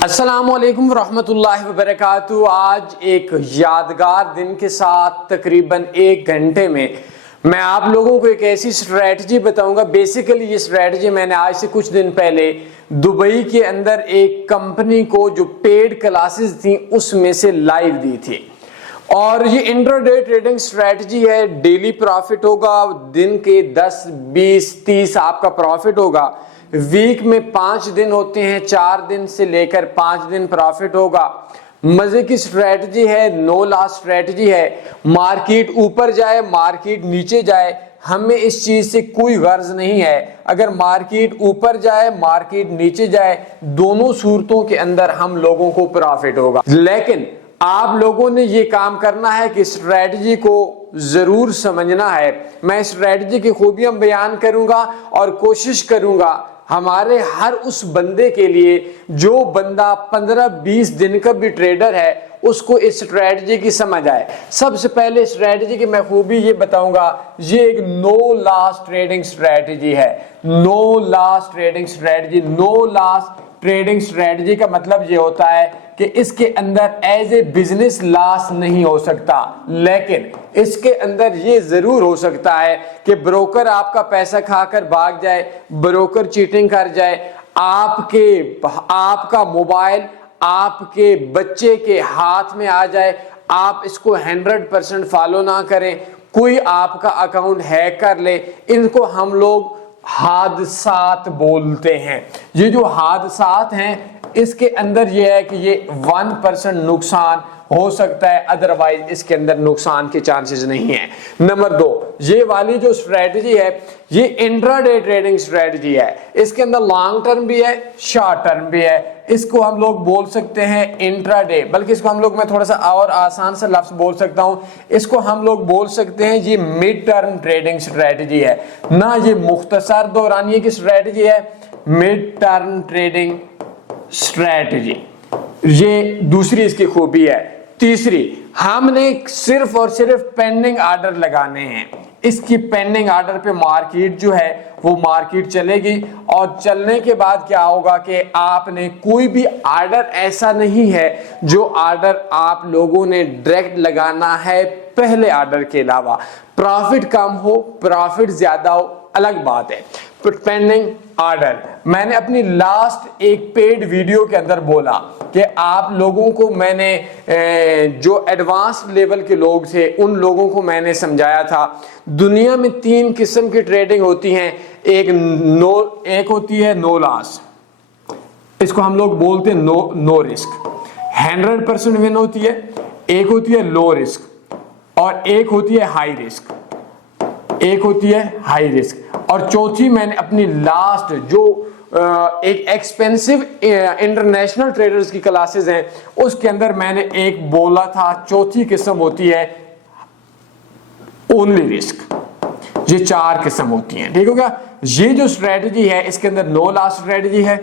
अस्सलामुअलैकुम रहमतुल्लाहि वबरकातुहू। आज एक यादगार दिन के साथ तकरीबन 1 घंटे में मैं आप लोगों को एक ऐसी स्ट्रेटजी बताऊंगा। बेसिकली ये स्ट्रेटजी मैंने आज से कुछ दिन पहले दुबई के अंदर एक कंपनी को जो पेड क्लासेस थी उसमें से लाइव दी थी। और ये इंट्राडे ट्रेडिंग स्ट्रेटजी है। डेली प्रॉफिट होगा, दिन के 10, 20, 30 आपका प्रॉफिट होगा। वीक में 5 दिन होते हैं, 4 दिन से लेकर 5 दिन प्रॉफिट होगा। मजे की स्ट्रेटजी है, नो लॉस स्ट्रेटजी है। मार्केट ऊपर जाए, मार्केट नीचे जाए, हमें इस चीज से कोई गर्ज नहीं है। अगर मार्केट ऊपर जाए, मार्केट नीचे जाए, दोनों सूरतों के अंदर हम लोगों को प्रॉफिट होगा। लेकिन आप लोगों ने ये काम करना है कि स्ट्रेटजी को जरूर समझना है। मैं स्ट्रेटजी की खूबियां बयान करूंगा और कोशिश करूंगा हमारे हर उस बंदे के लिए जो बंदा 15-20 दिन का भी ट्रेडर है उसको इस स्ट्रेटजी की समझ आए। सबसे पहले स्ट्रेटजी की मैं खूबी ये बताऊंगा, ये एक नो लॉस ट्रेडिंग स्ट्रेटजी है। No loss trading strategy, no loss trading strategy का मतलब ये होता है कि इसके अंदर एज ए बिजनेस लॉस नहीं हो सकता, लेकिन इसके अंदर ये जरूर हो सकता है कि ब्रोकर आपका पैसा खाकर भाग जाए, ब्रोकर चीटिंग कर जाए, आपका मोबाइल आपके बच्चे के हाथ में आ जाए, आप इसको 100% फॉलो ना करें, कोई आपका अकाउंट हैक कर ले। इनको हम लोग हादसात बोलते हैं। ये जो हादसात हैं इसके अंदर ये है कि ये 1% नुकसान हो सकता है, अदरवाइज इसके अंदर नुकसान के चांसेस नहीं है। नंबर 2, ये वाली जो स्ट्रेटजी है ये इंट्राडे ट्रेडिंग स्ट्रेटजी है। इसके अंदर लॉन्ग टर्म भी है, शॉर्ट टर्म भी है। इसको हम लोग बोल सकते हैं इंट्राडे, बल्कि इसको हम लोग, मैं थोड़ा सा और आसान सा लफ्ज बोल सकता हूं, इसको हम लोग बोल सकते हैं ये मिड टर्म ट्रेडिंग स्ट्रेटजी है ना। ये मुख्तसर दौरानिये की स्ट्रेटजी है, मिड टर्म ट्रेडिंग स्ट्रेटजी, ये दूसरी इसकी खूबी है। तीसरी, हमने सिर्फ और सिर्फ पेंडिंग ऑर्डर लगाने हैं। इसकी पेंडिंग ऑर्डर पे मार्केट जो है वो मार्केट चलेगी, और चलने के बाद क्या होगा कि आपने कोई भी ऑर्डर ऐसा नहीं है जो ऑर्डर आप लोगों ने डायरेक्ट लगाना है पहले ऑर्डर के अलावा। प्रॉफिट कम हो, प्रॉफिट ज्यादा हो, अलग बात है। पेंडिंग ऑर्डर मैंने अपनी लास्ट एक पेड वीडियो के अंदर बोला कि आप लोगों को मैंने जो एडवांस लेवल के लोग थे उन लोगों को मैंने समझाया था दुनिया में 3 किस्म की ट्रेडिंग होती हैं। एक होती है नो लॉस, इसको हम लोग बोलते हैं नो रिस्क, 100% विन होती है। एक होती है लो रिस्क और एक होती है हाई रिस्क, एक होती है हाई रिस्क। और चौथी मैंने अपनी लास्ट जो एक एक्सपेंसिव इंटरनेशनल ट्रेडर्स की क्लासेस हैं उसके अंदर मैंने एक बोला था, चौथी किस्म होती है ओनली रिस्क। ये 4 किस्म होती हैं, ठीक हो गया। ये जो स्ट्रेटजी है इसके अंदर नो लॉस स्ट्रेटजी है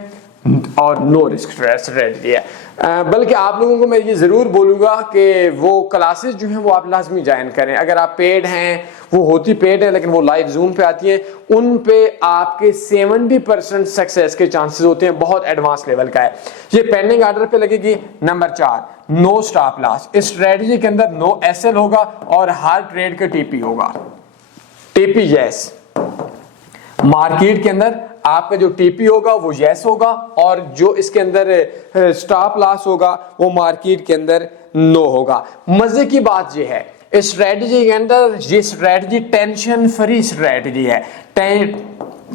और नो रिस्क स्ट्रेटजी है। बल्कि आप लोगों को मैं ये जरूर बोलूंगा कि वो क्लासेस जो हैं वो आप लाजमी ज्वाइन करें। अगर आप पेड हैं, वो होती पेड है लेकिन वो लाइव जूम पे आती है, उन पे आपके 70% सक्सेस के चांसेस होते हैं। बहुत एडवांस लेवल का है। ये पेंडिंग ऑर्डर पे लगेगी। Number 4, no stop loss. इस स्ट्रेटजी के अंदर नो एसएल होगा और हर ट्रेड का टीपी होगा। टीपी यस, मार्केट के अंदर आपका जो टीपी होगा वो यस होगा, और जो इसके अंदर स्टॉप लॉस होगा वो मार्केट के अंदर नो होगा। मजे की बात ये है इस स्ट्रेटजी के अंदर, ये स्ट्रेटजी टेंशन फ्री स्ट्रेटजी है।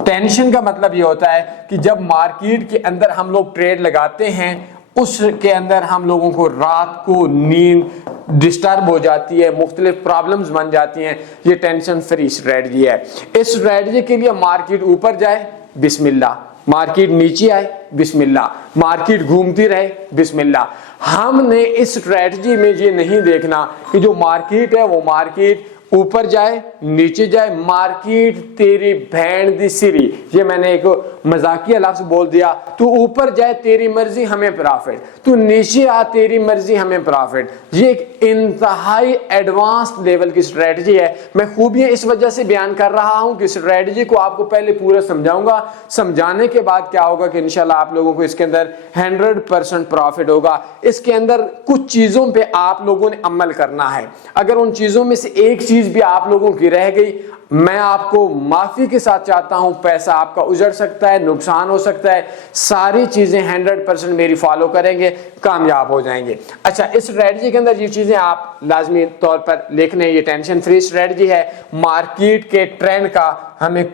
टेंशन का मतलब ये होता है कि जब मार्केट के अंदर हम लोग ट्रेड लगाते हैं उसके अंदर हम लोगों को रात को नींद डिस्टर्ब हो जाती है, मुख्तलिफ प्रॉब्लम्स बन जाती हैं। ये टेंशन फ्री स्ट्रेटजी है। इस स्ट्रेटजी के लिए मार्केट ऊपर जाए बिस्मिल्लाह, मार्केट नीचे आए बिस्मिल्लाह, मार्केट घूमती रहे बिस्मिल्लाह। हमने इस स्ट्रेटजी में ये नहीं देखना कि जो मार्केट है वो मार्केट ऊपर जाए नीचे जाए, मार्केट तेरी भैन दी सिरी, ये मैंने एक मजाकिया लफ्ज बोल दिया। तू ऊपर जाए तेरी मर्जी हमें प्रॉफिट, तू नीचे आ तेरी मर्जी हमें प्रॉफिट। ये एक इंतहाई एडवांस्ड लेवल की स्ट्रेटजी है। मैं खूबियां इस वजह से बयान कर रहा हूं कि स्ट्रेटजी को आपको पहले पूरा समझाऊंगा, समझाने के बाद क्या होगा कि इंशाल्लाह आप लोगों को इसके अंदर 100% प्रॉफिट होगा। इसके अंदर कुछ चीजों पे आप लोगों ने अमल करना है। अगर उन चीजों में से एक चीज भी आप लोगों की रह गई, मैं आपको माफी के साथ चाहता हूं, पैसा आपका उजड़ सकता है, नुकसान हो सकता है। सारी चीजें 100% मेरी फॉलो करेंगे, कामयाब हो जाएंगे। अच्छा, इस स्ट्रेटजी के अंदर ये चीजें आप लाजमी तौर पर लिखने, ये टेंशन फ्री स्ट्रेटजी है। मार्केट के ट्रेंड का हमें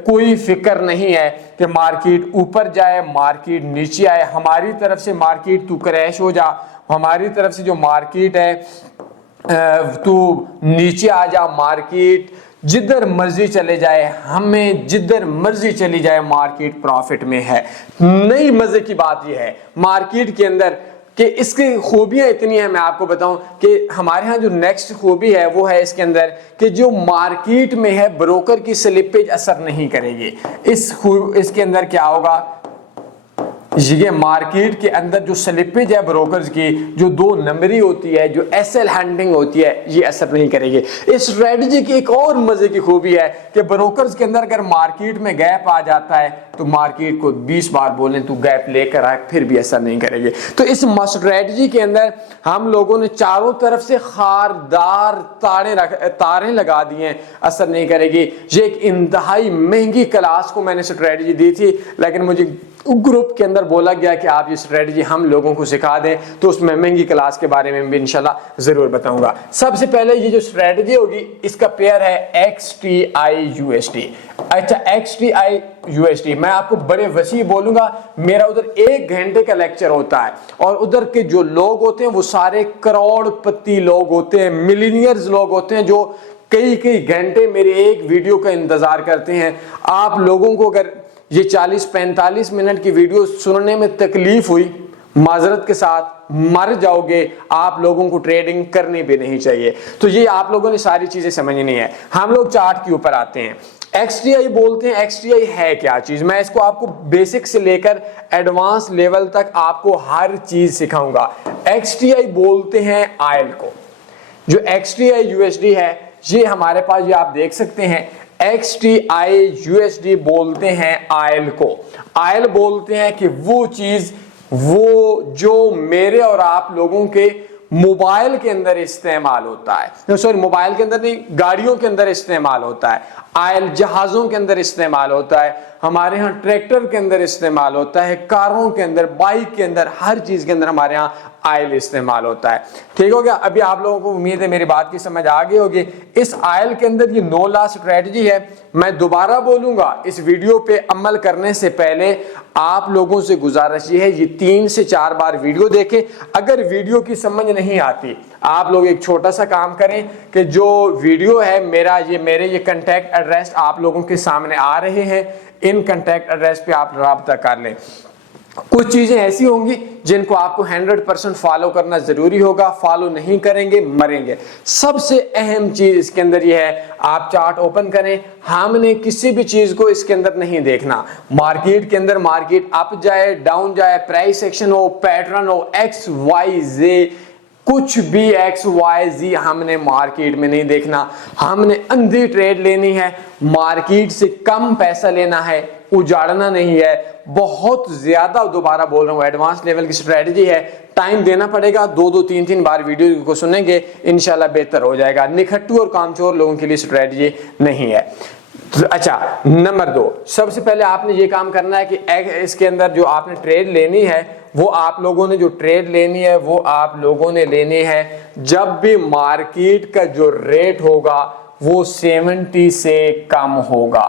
कोई फिक्र नहीं है कि मार्केट ऊपर जाए मार्केट नीचे आए। हमारी तरफ से मार्केट तू क्रैश हो जा, हमारी तरफ से जो मार्केट है तू नीचे आ जा, मार्केट जिधर मर्जी चले जाए, हमें जिधर मर्जी चली जाए मार्केट प्रॉफिट में है। नई मजे की बात यह है मार्केट के अंदर कि इसकी खूबियां इतनी है, मैं आपको बताऊं कि हमारे यहाँ जो नेक्स्ट खूबी है वो है इसके अंदर कि जो मार्केट में है ब्रोकर की स्लिपेज असर नहीं करेगी। इसके अंदर क्या होगा, ये मार्केट के अंदर जो स्लिपेज है ब्रोकर्स की, जो 2 नंबरी होती है, जो एसएल हैंडलिंग होती है, ये असर नहीं करेगी। इस स्ट्रेटजी की एक और मजे की खूबी है कि ब्रोकर्स के अंदर अगर मार्केट में गैप आ जाता है तो मार्केट को 20 बार बोलें तू गैप लेकर आए, फिर भी असर नहीं करेगी। तो इस स्ट्रेटजी के अंदर हम लोगों ने चारों तरफ से खारदार तारें लगा दी हैं, असर नहीं करेगी। ये एक इंतहाई महंगी क्लास को मैंने स्ट्रेटजी दी थी, लेकिन मुझे ग्रुप के अंदर बोला गया कि आप ये स्ट्रेटजी हम लोगों को सिखा दें, तो उसमें महंगी क्लास के बारे में भी इंशाल्लाह जरूर बताऊंगा। सबसे पहले ये जो स्ट्रेटजी होगी इसका पेयर है XTI USD। अच्छा, XTI USD मैं आपको बड़े वसी बोलूंगा, मेरा उधर 1 घंटे का लेक्चर होता है और उधर के जो लोग होते हैं वो सारे करोड़पति लोग होते हैं, मिलीनियर्स लोग होते हैं, जो कई घंटे मेरे एक वीडियो का इंतजार करते हैं। आप लोगों को अगर ये 40-45 मिनट की वीडियो सुनने में तकलीफ हुई, माजरत के साथ मर जाओगे, आप लोगों को ट्रेडिंग करनी भी नहीं चाहिए। तो ये आप लोगों ने सारी चीजें समझनी है। हम लोग चार्ट के ऊपर आते हैं। XTI बोलते हैं, XTI है क्या चीज, मैं इसको आपको बेसिक से लेकर एडवांस लेवल तक आपको हर चीज सिखाऊंगा। XTI बोलते हैं ऑयल को। जो XTI USD है ये हमारे पास, ये आप देख सकते हैं, XTI USD बोलते हैं ऑयल को। ऑयल बोलते हैं कि वो चीज, वो जो मेरे और आप लोगों के मोबाइल के अंदर इस्तेमाल होता है, सॉरी मोबाइल के अंदर नहीं, गाड़ियों के अंदर इस्तेमाल होता है। ऑयल जहाजों के अंदर इस्तेमाल होता है, हमारे यहाँ ट्रैक्टर के अंदर इस्तेमाल होता है, कारों के अंदर, बाइक के अंदर, हर चीज के अंदर हमारे यहाँ ऑयल इस्तेमाल होता है। ठीक हो गया। अभी आप लोगों को उम्मीद है मेरी बात की समझ आ गई होगी। इस ऑयल के अंदर ये 9 लॉस स्ट्रेटजी है। मैं दोबारा बोलूंगा, इस वीडियो पे अमल करने से पहले आप लोगों से गुजारिश ये है, ये 3 से 4 बार वीडियो देखें। अगर वीडियो की समझ नहीं आती, आप लोग एक छोटा सा काम करें कि जो वीडियो है मेरे ये कांटेक्ट एड्रेस आप लोगों के सामने आ रहे हैं, इन कांटेक्ट एड्रेस पे आप राब्ता कर लें। कुछ चीजें ऐसी होंगी जिनको आपको 100% फॉलो करना जरूरी होगा, फॉलो नहीं करेंगे मरेंगे। सबसे अहम चीज इसके अंदर यह है, आप चार्ट ओपन करें, हमने किसी भी चीज को इसके अंदर नहीं देखना। मार्केट के अंदर मार्केट अप जाए डाउन जाए, प्राइस एक्शन हो, पैटर्न हो, XYZ, कुछ भी XYZ हमने मार्केट में नहीं देखना। हमने अंधी ट्रेड लेनी है, मार्केट से कम पैसा लेना है, उजाड़ना नहीं है। बहुत ज्यादा, दोबारा बोल रहा हूं, एडवांस लेवल की स्ट्रेटजी है। टाइम देना पड़ेगा, 2-2, 3-3 बार वीडियो को सुनेंगे, इंशाल्लाह बेहतर हो जाएगा। निखट्टू और कामचोर लोगों के लिए स्ट्रेटजी नहीं है। अच्छा, नंबर 2, सबसे पहले आपने ये काम करना है कि इसके अंदर जो आपने ट्रेड लेनी है, वो आप लोगों ने जो ट्रेड लेनी है वो आप लोगों ने लेनी है जब भी मार्केट का जो रेट होगा वो 70 से कम होगा।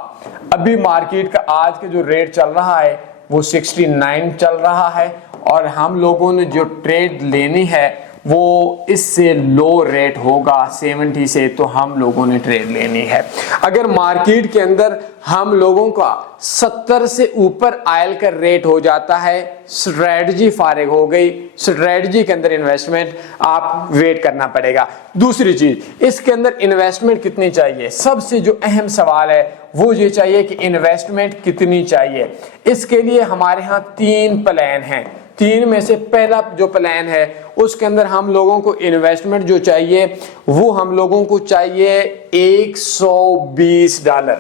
अभी मार्केट का आज का जो रेट चल रहा है वो 69 चल रहा है और हम लोगों ने जो ट्रेड लेनी है वो इससे लो रेट होगा 70 से, तो हम लोगों ने ट्रेड लेनी है। अगर मार्केट के अंदर हम लोगों का 70 से ऊपर आयल का रेट हो जाता है, स्ट्रेटजी फारिग हो गई, स्ट्रेटजी के अंदर इन्वेस्टमेंट आप वेट करना पड़ेगा। दूसरी चीज, इसके अंदर इन्वेस्टमेंट कितनी चाहिए, सबसे जो अहम सवाल है वो ये चाहिए कि इन्वेस्टमेंट कितनी चाहिए। इसके लिए हमारे यहाँ 3 प्लान हैं। 3 में से पहला जो प्लान है उसके अंदर हम लोगों को इन्वेस्टमेंट जो चाहिए वो हम लोगों को चाहिए $120,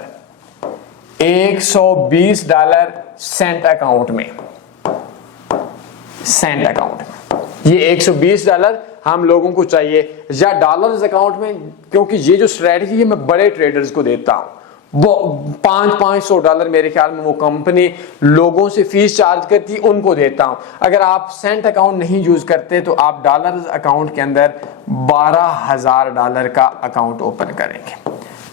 $120 सेंट अकाउंट में, सेंट अकाउंट में ये $120 हम लोगों को चाहिए, या डॉलर्स अकाउंट में, क्योंकि ये जो स्ट्रेटजी है मैं बड़े ट्रेडर्स को देता हूं। $500 मेरे ख्याल में वो कंपनी लोगों से फीस चार्ज करती है, उनको देता हूं। अगर आप सेंट अकाउंट नहीं यूज करते तो आप डॉलर्स अकाउंट के अंदर $12,000 का अकाउंट ओपन करेंगे।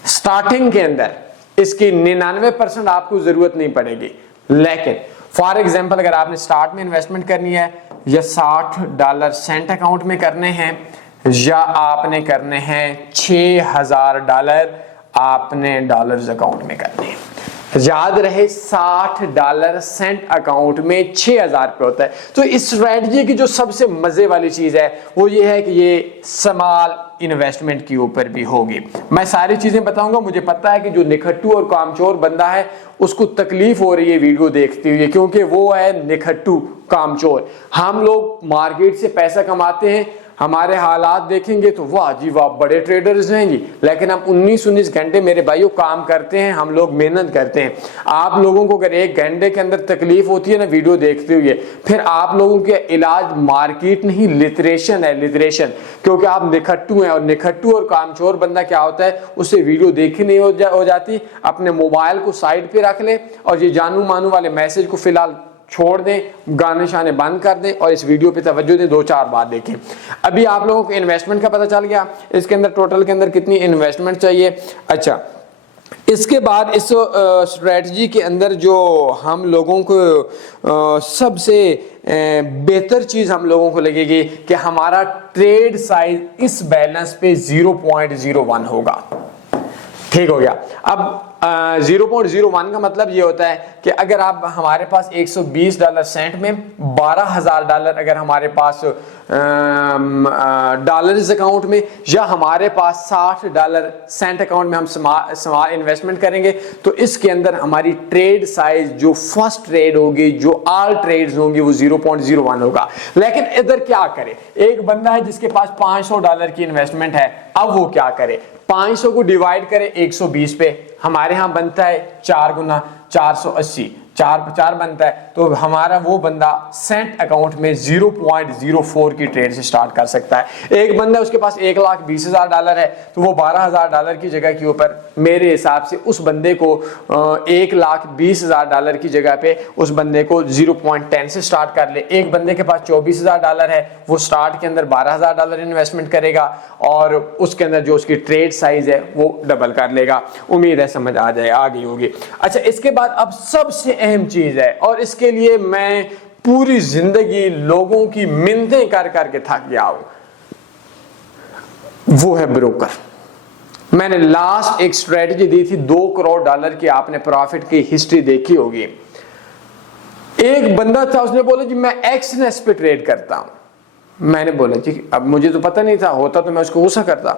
स्टार्टिंग के अंदर इसकी 99% आपको जरूरत नहीं पड़ेगी, लेकिन फॉर एग्जांपल अगर आपने स्टार्ट में इन्वेस्टमेंट करनी है या $60 सेंट अकाउंट में करने हैं, या आपने करने हैं $6,000 आपने डॉलर्स अकाउंट में करने हैं। याद रहे $60 सेंट अकाउंट में 6,000 रुपये होता है। तो इस स्ट्रेटजी की जो सबसे मजे वाली चीज है वो ये है कि ये स्मॉल इन्वेस्टमेंट के ऊपर भी होगी। मैं सारी चीजें बताऊंगा। मुझे पता है कि जो निखट्टू और कामचोर बंदा है उसको तकलीफ हो रही है वीडियो देखते हुए, क्योंकि वो है निखट्टू कामचोर। हम लोग मार्केट से पैसा कमाते हैं, हमारे हालात देखेंगे तो वाह जी वाह बड़े ट्रेडर्स हैं जी, लेकिन हम 19-19 घंटे मेरे भाइयों काम करते हैं, हम लोग मेहनत करते हैं। आप लोगों को अगर 1 घंटे के अंदर तकलीफ होती है ना वीडियो देखते हुए, फिर आप लोगों के इलाज मार्केट नहीं लिटरेशन है, लिटरेशन। क्योंकि आप निखट्टू हैं, और निखट्टू और कामचोर बंदा क्या होता है, उससे वीडियो देखी नहीं हो जाती, अपने मोबाइल को साइड पे रख ले और ये जानू मानू वाले मैसेज को फिलहाल छोड़ दें, गाने शाने बंद कर दें और इस वीडियो पे तवज्जो दें, 2-4 बात देखें। अभी आप लोगों को इन्वेस्टमेंट का पता चल गया, इसके अंदर टोटल के अंदर कितनी इन्वेस्टमेंट चाहिए। अच्छा, इसके बाद इस स्ट्रेटजी के अंदर जो हम लोगों को सबसे बेहतर चीज हम लोगों को लगेगी कि हमारा ट्रेड साइज इस बैलेंस पे 0.01 होगा। ठीक हो गया। अब 0.01 का मतलब ये होता है कि अगर आप हमारे पास $120 सेंट में $12,000 अगर हमारे पास डॉलर्स अकाउंट में, या हमारे पास $60 सेंट अकाउंट में हम स्मॉल इन्वेस्टमेंट करेंगे, तो इसके अंदर हमारी ट्रेड साइज जो फर्स्ट ट्रेड होगी, जो ऑल ट्रेड्स होंगी, वो 0.01 होगा। लेकिन इधर क्या करे, एक बंदा है जिसके पास $500 की इन्वेस्टमेंट है, अब वो क्या करे, 500 को डिवाइड करे 120 पे, हमारे यहाँ बनता है 4 गुना 480, 4 बनता है। तो हमारा वो बंदा सेंट अकाउंट में 0.04 की ट्रेड से स्टार्ट कर सकता है। एक बंदा उसके पास $1,20,000 है, तो वो $12,000 की जगह के ऊपर मेरे हिसाब से उस बंदे को $1,20,000 की जगह पे उस बंदे को 0.10 से स्टार्ट कर ले। एक बंदे के पास $24,000 है, वो स्टार्ट के अंदर $12,000 इन्वेस्टमेंट करेगा और उसके अंदर जो उसकी ट्रेड साइज है वो डबल कर लेगा। उम्मीद है समझ आ जाए, आ गई होगी। अच्छा, इसके बाद अब सबसे अहम चीज है, और इसके लिए मैं पूरी जिंदगी लोगों की मिन्नतें कर करके थक गया हूं, वो है ब्रोकर। मैंने लास्ट एक स्ट्रेटजी दी थी $2 करोड़ की, आपने प्रॉफिट की हिस्ट्री देखी होगी। एक बंदा था, उसने बोला जी मैं एक्सनेस पे ट्रेड करता हूं। मैंने बोला जी, अब मुझे तो पता नहीं था, होता तो मैं उसको गुस्सा करता।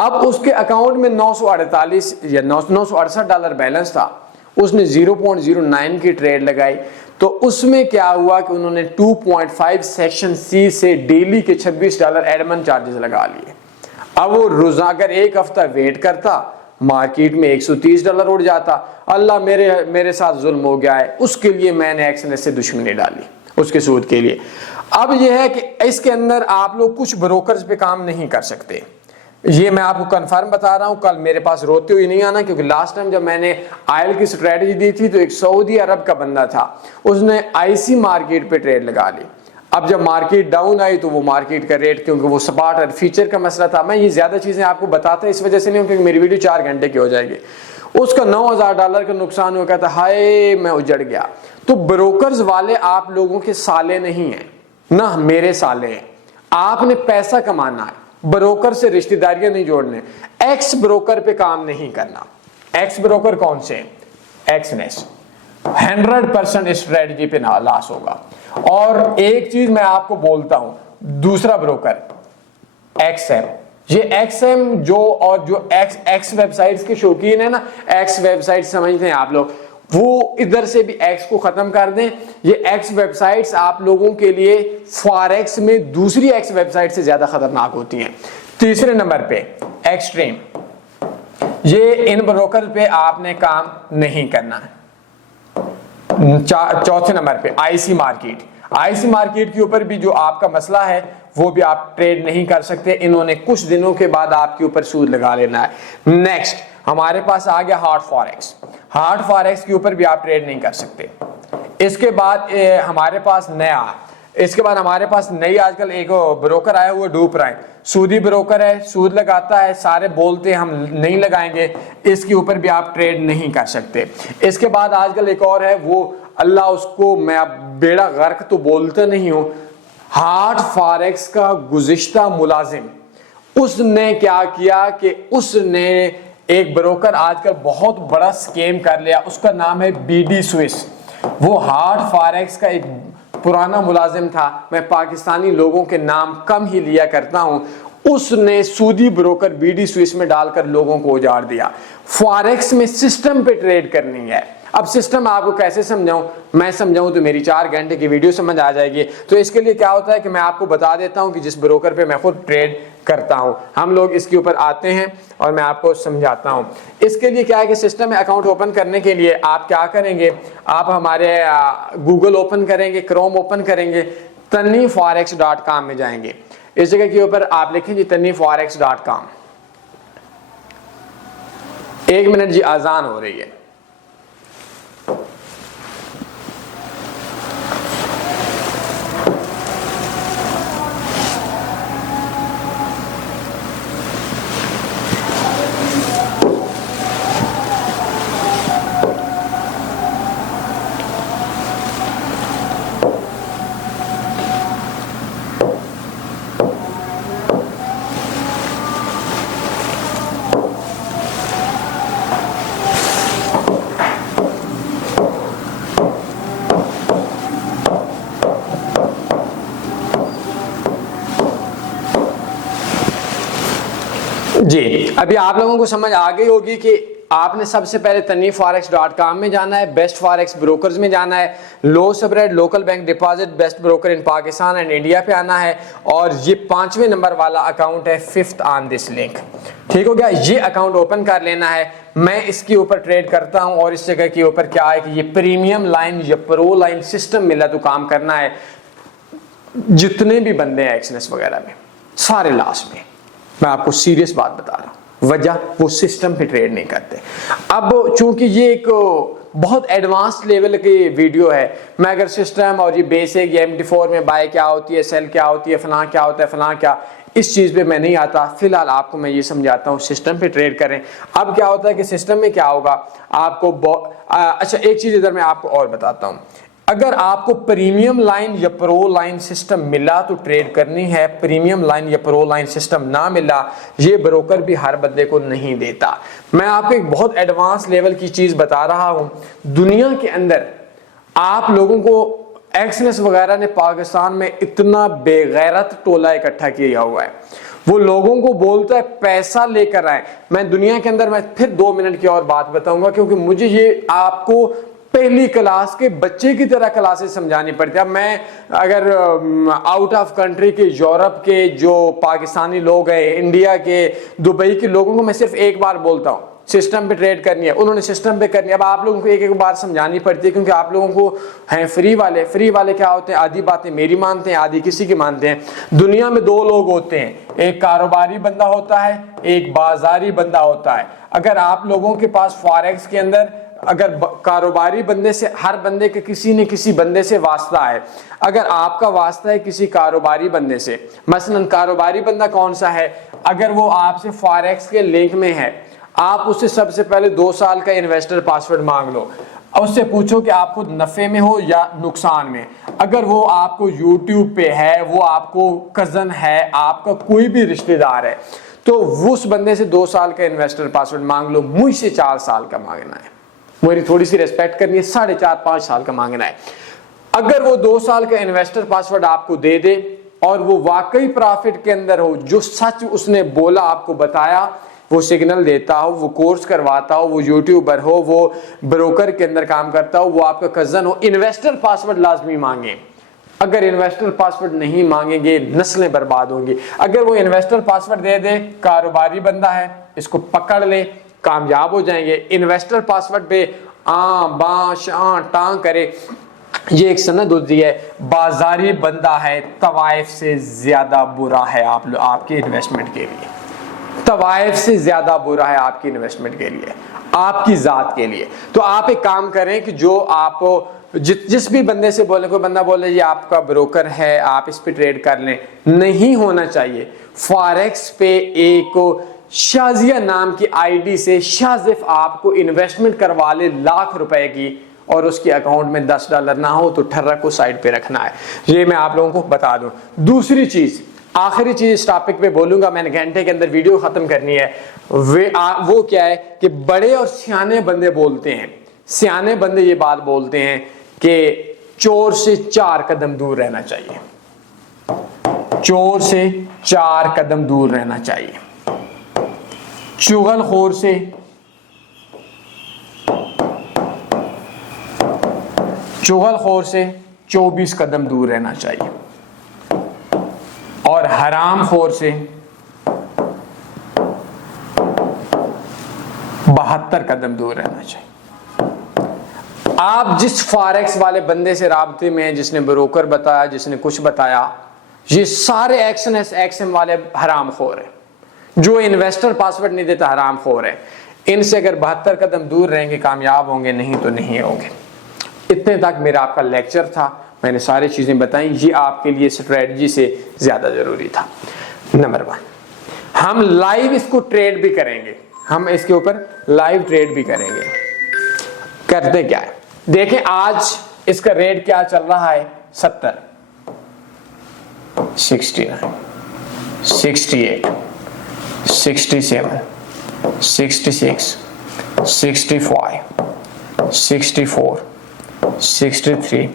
अब उसके अकाउंट में $948 या $968 बैलेंस था, उसने 0.09 की ट्रेड लगाई, तो उसमें क्या हुआ कि उन्होंने 2.5 सेक्शन सी से डेली के $26 एडमिन चार्जेस लगा लिए। अब वो रोजा अगर एक हफ्ता वेट करता, मार्केट में $130 उड़ जाता। अल्लाह मेरे साथ जुल्म हो गया है, उसके लिए मैंने एक्सनेस से दुश्मनी डाली, उसके सूद के लिए। अब यह है कि इसके अंदर आप लोग कुछ ब्रोकर्स पे काम नहीं कर सकते, ये मैं आपको कंफर्म बता रहा हूं। कल मेरे पास रोते हुए नहीं आना, क्योंकि लास्ट टाइम जब मैंने ऑयल की स्ट्रेटजी दी थी तो एक सऊदी अरब का बंदा था, उसने आईसी मार्केट पे ट्रेड लगा ली। अब जब मार्केट डाउन आई तो वो मार्केट का रेट, क्योंकि वो सपाट और फीचर का मसला था, मैं ये ज्यादा चीजें आपको बताता इस वजह से नहीं हूं क्योंकि मेरी वीडियो 4 घंटे की हो जाएगी। उसका $9,000 का नुकसान हो गया था, हाय मैं उजड़ गया। तो ब्रोकर्स वाले आप लोगों के साले नहीं है ना, मेरे साले हैं। आपने पैसा कमाना है, ब्रोकर से रिश्तेदारियां नहीं जोड़ने, एक्स ब्रोकर पे काम नहीं करना। एक्स ब्रोकर कौन से? एक्सनेस। 100% स्ट्रेटजी पे ना लॉस होगा। और एक चीज मैं आपको बोलता हूं, दूसरा ब्रोकर एक्सएम, ये एक्सएम जो और जो एक्स वेबसाइट्स के शौकीन है ना, एक्स वेबसाइट समझते हैं आप लोग, वो इधर से भी एक्स को खत्म कर दें। ये एक्स वेबसाइट्स आप लोगों के लिए फॉरेक्स में दूसरी एक्स वेबसाइट से ज्यादा खतरनाक होती हैं। तीसरे नंबर पे एक्सट्रीम, ये इन ब्रोकर पे आपने काम नहीं करना है। चौथे नंबर पे आईसी मार्केट, आईसी मार्केट के ऊपर भी जो आपका मसला है वो भी आप ट्रेड नहीं कर सकते, इन्होंने कुछ दिनों के बाद आपके ऊपर सूद लगा लेना है। नेक्स्ट हमारे पास आ गया हार्ड फॉरेक्स, हार्ड फॉरेक्स के ऊपर भी आप ट्रेड नहीं कर सकते। इसके बाद हमारे पास नई आजकल एक ब्रोकर आया हुआ डू प्राइम, सूदी ब्रोकर है, सूद लगाता है, सारे बोलते हैं हम नहीं लगाएंगे, इसके ऊपर भी आप ट्रेड नहीं कर सकते। इसके बाद आजकल एक और है, वो अल्लाह उसको, मैं अब बेड़ा गर्क तो बोलता नहीं हूं, हार्ड फॉरेक्स का गुज़िश्ता मुलाजिम, उसने क्या किया कि उसने एक ब्रोकर आजकल बहुत बड़ा स्कैम कर लिया, उसका नाम है बीडी स्विस। वो हार्ड फॉरेक्स का एक पुराना मुलाजिम था, मैं पाकिस्तानी लोगों के नाम कम ही लिया करता हूं, उसने सूदी ब्रोकर बीडी स्विस में डालकर लोगों को उजाड़ दिया। फॉरेक्स में सिस्टम पे ट्रेड करनी है। अब सिस्टम आपको कैसे समझाऊं, मैं समझाऊं तो मेरी 4 घंटे की वीडियो समझ आ जाएगी। तो इसके लिए क्या होता है कि मैं आपको बता देता हूं कि जिस ब्रोकर पे मैं खुद ट्रेड करता हूं, हम लोग इसके ऊपर आते हैं और मैं आपको समझाता हूं। इसके लिए क्या है कि सिस्टम में अकाउंट ओपन करने के लिए आप क्या करेंगे, आप हमारे गूगल ओपन करेंगे, क्रोम ओपन करेंगे, taniforex.com में जाएंगे। इस जगह के ऊपर आप लिखेंगे taniforex.com। 1 मिनट जी, आजान हो रही है। जी, अभी आप लोगों को समझ आ गई होगी कि आपने सबसे पहले taniforex.com में जाना है, बेस्ट फॉरेक्स ब्रोकर्स में जाना है, low spread local bank deposit best broker in Pakistan and India पे आना है, और ये 5वें नंबर वाला अकाउंट है, 5th ऑन दिस लिंक। ठीक हो गया, ये अकाउंट ओपन कर लेना है। मैं इसके ऊपर ट्रेड करता हूं और इस जगह के ऊपर क्या है कि ये प्रीमियम लाइन या प्रो लाइन सिस्टम मिला तो काम करना है। जितने भी बंदे हैं एक्सनेस वगैरह में सारे लास्ट में, मैं आपको सीरियस बात बता रहा हूं, वजह वो सिस्टम पे ट्रेड नहीं करते। अब चूंकि ये एक बहुत एडवांस लेवल की वीडियो है, मैं अगर सिस्टम और ये बेसिक या MT4 में बाय क्या होती है, सेल क्या होती है, फलां क्या होता है, फलां क्या, इस चीज पे मैं नहीं आता। फिलहाल आपको मैं ये समझाता हूँ, सिस्टम पे ट्रेड करें। अब क्या होता है कि सिस्टम में क्या होगा आपको अच्छा एक चीज इधर मैं आपको और बताता हूँ, अगर आपको प्रीमियम लाइन या प्रो लाइन सिस्टम मिला तो ट्रेड करनी है, प्रीमियम लाइन या प्रो लाइन सिस्टम ना मिला, ये ब्रोकर भी हर बंदे को नहीं देता। मैं आपको एक बहुत एडवांस लेवल की चीज बता रहा हूं, दुनिया के अंदर आप लोगों को एक्सनेस वगैरह ने पाकिस्तान में इतना बेगैरत टोला इकट्ठा किया हुआ है, वो लोगों को बोलता है पैसा लेकर आए। मैं दुनिया के अंदर, मैं फिर 2 मिनट की और बात बताऊंगा, क्योंकि मुझे ये आपको पहली क्लास के बच्चे की तरह क्लासेस समझानी पड़ती है। अब मैं अगर आउट ऑफ कंट्री के, यूरोप के जो पाकिस्तानी लोग हैं, इंडिया के, दुबई के लोगों को मैं सिर्फ एक बार बोलता हूँ सिस्टम पे ट्रेड करनी है, उन्होंने सिस्टम पे करनी है। अब आप लोगों को एक एक बार समझानी पड़ती है, क्योंकि आप लोगों को हैं फ्री वाले। फ्री वाले क्या होते हैं, आधी बातें मेरी मानते हैं, आधी किसी की मानते हैं। दुनिया में 2 लोग होते हैं, एक कारोबारी बंदा होता है, एक बाजारी बंदा होता है। अगर आप लोगों के पास फॉरेक्स के अंदर अगर कारोबारी बंदे से, हर बंदे के किसी न किसी बंदे से वास्ता है, अगर आपका वास्ता है किसी कारोबारी बंदे से, मसलन कारोबारी बंदा कौन सा है, अगर वो आपसे फॉरेक्स के लिंक में है, आप उससे सबसे पहले 2 साल का इन्वेस्टर पासवर्ड मांग लो और उससे पूछो कि आप खुद नफे में हो या नुकसान में। अगर वो आपको यूट्यूब पे है, वो आपको कजन है, आपका कोई भी रिश्तेदार है, तो उस बंदे से 2 साल का इन्वेस्टर पासवर्ड मांग लो, मुझसे 4 साल का मांगना है, मेरी थोड़ी सी रिस्पेक्ट करनी है, 4.5-5 साल का मांगना है। अगर वो 2 साल का इन्वेस्टर पासवर्ड आपको दे दे और वो वाकई प्रॉफिट के अंदर हो, जो सच उसने बोला आपको बताया, वो सिग्नल देता हो, वो कोर्स करवाता हो, वो यूट्यूबर हो, वो ब्रोकर के अंदर काम करता हो, वो आपका कजन हो, इन्वेस्टर पासवर्ड लाजमी मांगे। अगर इन्वेस्टर पासवर्ड नहीं मांगेंगे नस्लें बर्बाद होंगी। अगर वो इन्वेस्टर पासवर्ड दे दे, कारोबारी बंदा है, इसको पकड़ ले, कामयाब हो जाएंगे। इन्वेस्टर पासवर्ड पे बा शां टां करे, ये एक सनद होती है, बाजारी बंदा है, तवाइफ से ज्यादा बुरा है आपके इन्वेस्टमेंट के लिए, तवाइफ से ज्यादा बुरा है आपकी इन्वेस्टमेंट के लिए, आपकी जात के लिए। तो आप एक काम करें कि जो आप जिस भी बंदे से बोले, कोई बंदा बोले ये आपका ब्रोकर है, आप इस पे ट्रेड कर लें, नहीं होना चाहिए। फॉरेक्स पे एक शाजिया नाम की आईडी से शाजिफ आपको इन्वेस्टमेंट करवा ले लाख रुपए की, और उसके अकाउंट में $10 ना हो तो ठर्रा को साइड पे रखना है। ये मैं आप लोगों को बता दूं। दूसरी चीज, आखिरी चीज इस टॉपिक पे बोलूंगा, मैंने घंटे के अंदर वीडियो खत्म करनी है, वो क्या है कि बड़े और सियाने बंदे बोलते हैं, सियाने बंदे ये बात बोलते हैं कि चोर से 4 कदम दूर रहना चाहिए, चोर से 4 कदम दूर रहना चाहिए, चुगलखोर से चुगलखोर से 24 कदम दूर रहना चाहिए, और हरामखोर से 72 कदम दूर रहना चाहिए। आप जिस फॉरेक्स वाले बंदे से राब्ते में हैं, जिसने ब्रोकर बताया, जिसने कुछ बताया, ये सारे एक्शन वाले हरामखोर हैं। जो इन्वेस्टर पासवर्ड नहीं देता हरामखोर है। इनसे अगर 72 कदम दूर रहेंगे कामयाब होंगे, नहीं तो नहीं होंगे। इतने तक मेरा आपका लेक्चर था, मैंने सारी चीजें बताई, ये आपके लिए स्ट्रेटजी से ज्यादा जरूरी था। नंबर 1, हम लाइव इसको ट्रेड भी करेंगे, हम इसके ऊपर लाइव ट्रेड भी करेंगे। करते क्या है देखें, आज इसका रेट क्या चल रहा है, 70, 69, 68, 67, 66, 65, 64, 63,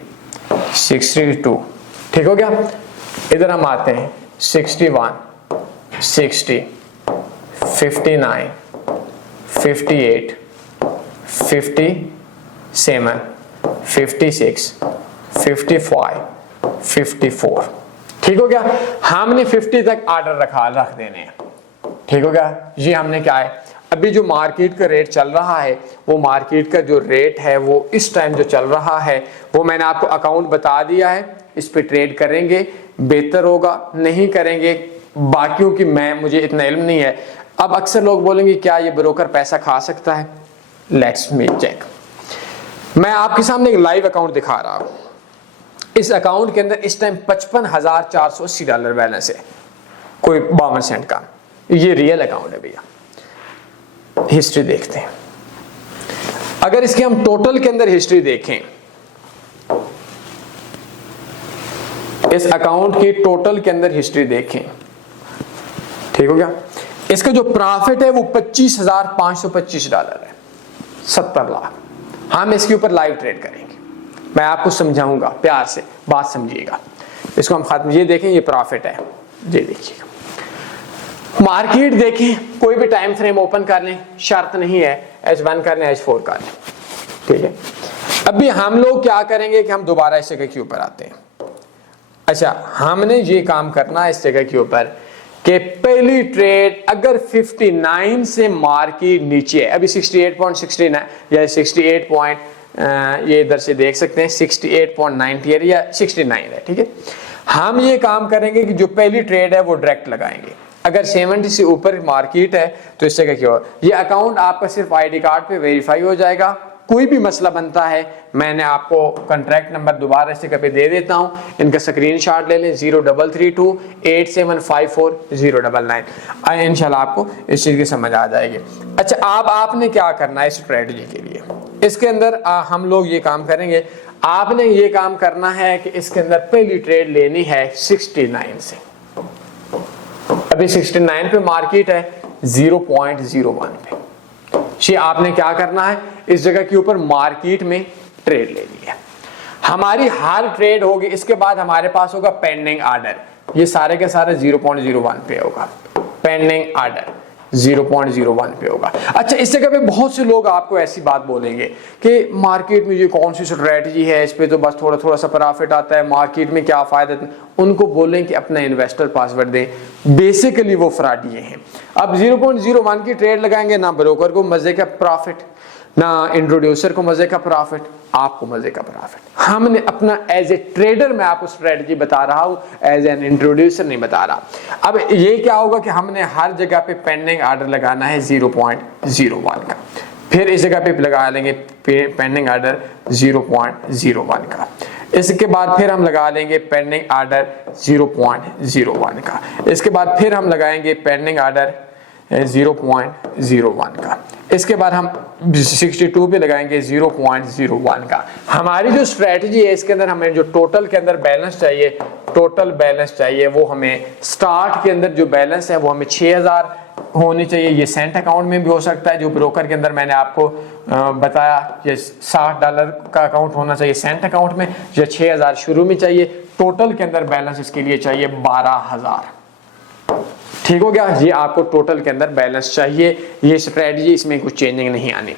62, ठीक हो गया। इधर हम आते हैं 61, 60, 59, 58, 57, 56, 55, 54, ठीक हो गया। हमने 50 तक ऑर्डर रख देने हैं, ठीक हो गया। ये हमने क्या है, अभी जो मार्केट का रेट चल रहा है, वो मार्केट का जो रेट है वो इस टाइम जो चल रहा है, वो मैंने आपको अकाउंट बता दिया है। इस पे ट्रेड करेंगे बेहतर होगा, नहीं करेंगे बाकियों की मुझे इतना इल्म नहीं है। अब अक्सर लोग बोलेंगे क्या ये ब्रोकर पैसा खा सकता है, लेट्स मी चेक। मैं आपके सामने एक लाइव अकाउंट दिखा रहा हूं। इस अकाउंट के अंदर इस टाइम $55,480 बैलेंस है, कोई 52 सेंट का। ये रियल अकाउंट है भैया। हिस्ट्री देखते हैं, अगर इसके हम टोटल के अंदर हिस्ट्री देखें, इस अकाउंट की टोटल के अंदर हिस्ट्री देखें, ठीक हो गया। इसका जो प्रॉफिट है वो $25,525 है, 70 लाख। हम इसके ऊपर लाइव ट्रेड करेंगे, मैं आपको समझाऊंगा, प्यार से बात समझिएगा। इसको हम खत्म, ये देखें, ये प्रॉफिट है, ये देखिएगा। मार्केट देखें, कोई भी टाइम फ्रेम ओपन कर लें, शर्त नहीं है H1 कर लें, H4 कर लें, ठीक है। अभी हम लोग क्या करेंगे कि हम दोबारा इस जगह के ऊपर आते हैं। अच्छा, हमने ये काम करना है इस जगह के ऊपर कि पहली ट्रेड अगर 59 से मार्केट नीचे है, अभी 68.69 या 68 पॉइंट, ये इधर से देख सकते हैं 68.90 या 69 है, ठीक है। हम ये काम करेंगे कि जो पहली ट्रेड है वो डायरेक्ट लगाएंगे। अगर 70 से ऊपर मार्केट है तो इस जगह क्या, ये अकाउंट आपका सिर्फ आईडी कार्ड पे वेरीफाई हो जाएगा। कोई भी मसला बनता है, मैंने आपको कॉन्ट्रैक्ट नंबर दोबारा इस जगह पे दे देता हूं, इनका स्क्रीनशॉट ले लें, 0332875409। इंशाल्लाह आपको इस चीज की समझ आ जाएगी। अच्छा, आपने क्या करना है स्ट्रेटजी के लिए, इसके अंदर हम लोग ये काम करेंगे। आपने ये काम करना है कि इसके अंदर पहली ट्रेड लेनी है 69 से। अभी 69 पे मार्केट है 0.01 पे। ये आपने क्या करना है, इस जगह के ऊपर मार्केट में ट्रेड लेनी है। हमारी हर ट्रेड होगी, इसके बाद हमारे पास होगा पेंडिंग ऑर्डर। ये सारे के सारे 0.01 पे होगा। पेंडिंग ऑर्डर 0.01 पे होगा। अच्छा, इस जगह पे बहुत से लोग आपको ऐसी बात बोलेंगे कि मार्केट में ये कौन सी स्ट्रेटजी है, इस पे तो बस थोड़ा थोड़ा सा प्रॉफिट आता है, मार्केट में क्या फायदा। उनको बोलें कि अपना इन्वेस्टर पासवर्ड दें। बेसिकली वो फ्रॉड ये हैं। अब 0.01 की ट्रेड लगाएंगे, ना ब्रोकर को मजे का प्रॉफिट, ना इंट्रोड्यूसर को मजे का प्रॉफिट, आपको मजे का प्रॉफिट। हमने अपना एज ए ट्रेडर मैं आपको स्ट्रेटजी बता रहा हूं, एज एन इंट्रोड्यूसर नहीं बता रहा। अब ये क्या होगा कि हमने हर जगह पे पेंडिंग ऑर्डर लगाना है 0.01 का। फिर इस जगह पे लगा लेंगे पेंडिंग ऑर्डर 0.01 का। इसके बाद फिर हम लगा लेंगे पेंडिंग ऑर्डर 0.01 का। इसके बाद फिर हम लगाएंगे पेंडिंग ऑर्डर 0.01 का। इसके बाद हम 62 पे लगाएंगे 0.01 का। हमारी जो स्ट्रेटजी है इसके अंदर हमें जो टोटल के अंदर बैलेंस चाहिए, टोटल बैलेंस चाहिए, वो हमें स्टार्ट के अंदर जो बैलेंस है वो हमें 6000 होनी चाहिए। ये सेंट अकाउंट में भी हो सकता है, जो ब्रोकर के अंदर मैंने आपको बताया, ये $60 का अकाउंट होना चाहिए सेंट अकाउंट में, या 6000 शुरू में चाहिए। टोटल के अंदर बैलेंस इसके लिए चाहिए 12000। ठीक हो गया, ये आपको टोटल के अंदर बैलेंस चाहिए। ये स्ट्रेटजी, इसमें कुछ चेंजिंग नहीं आनी।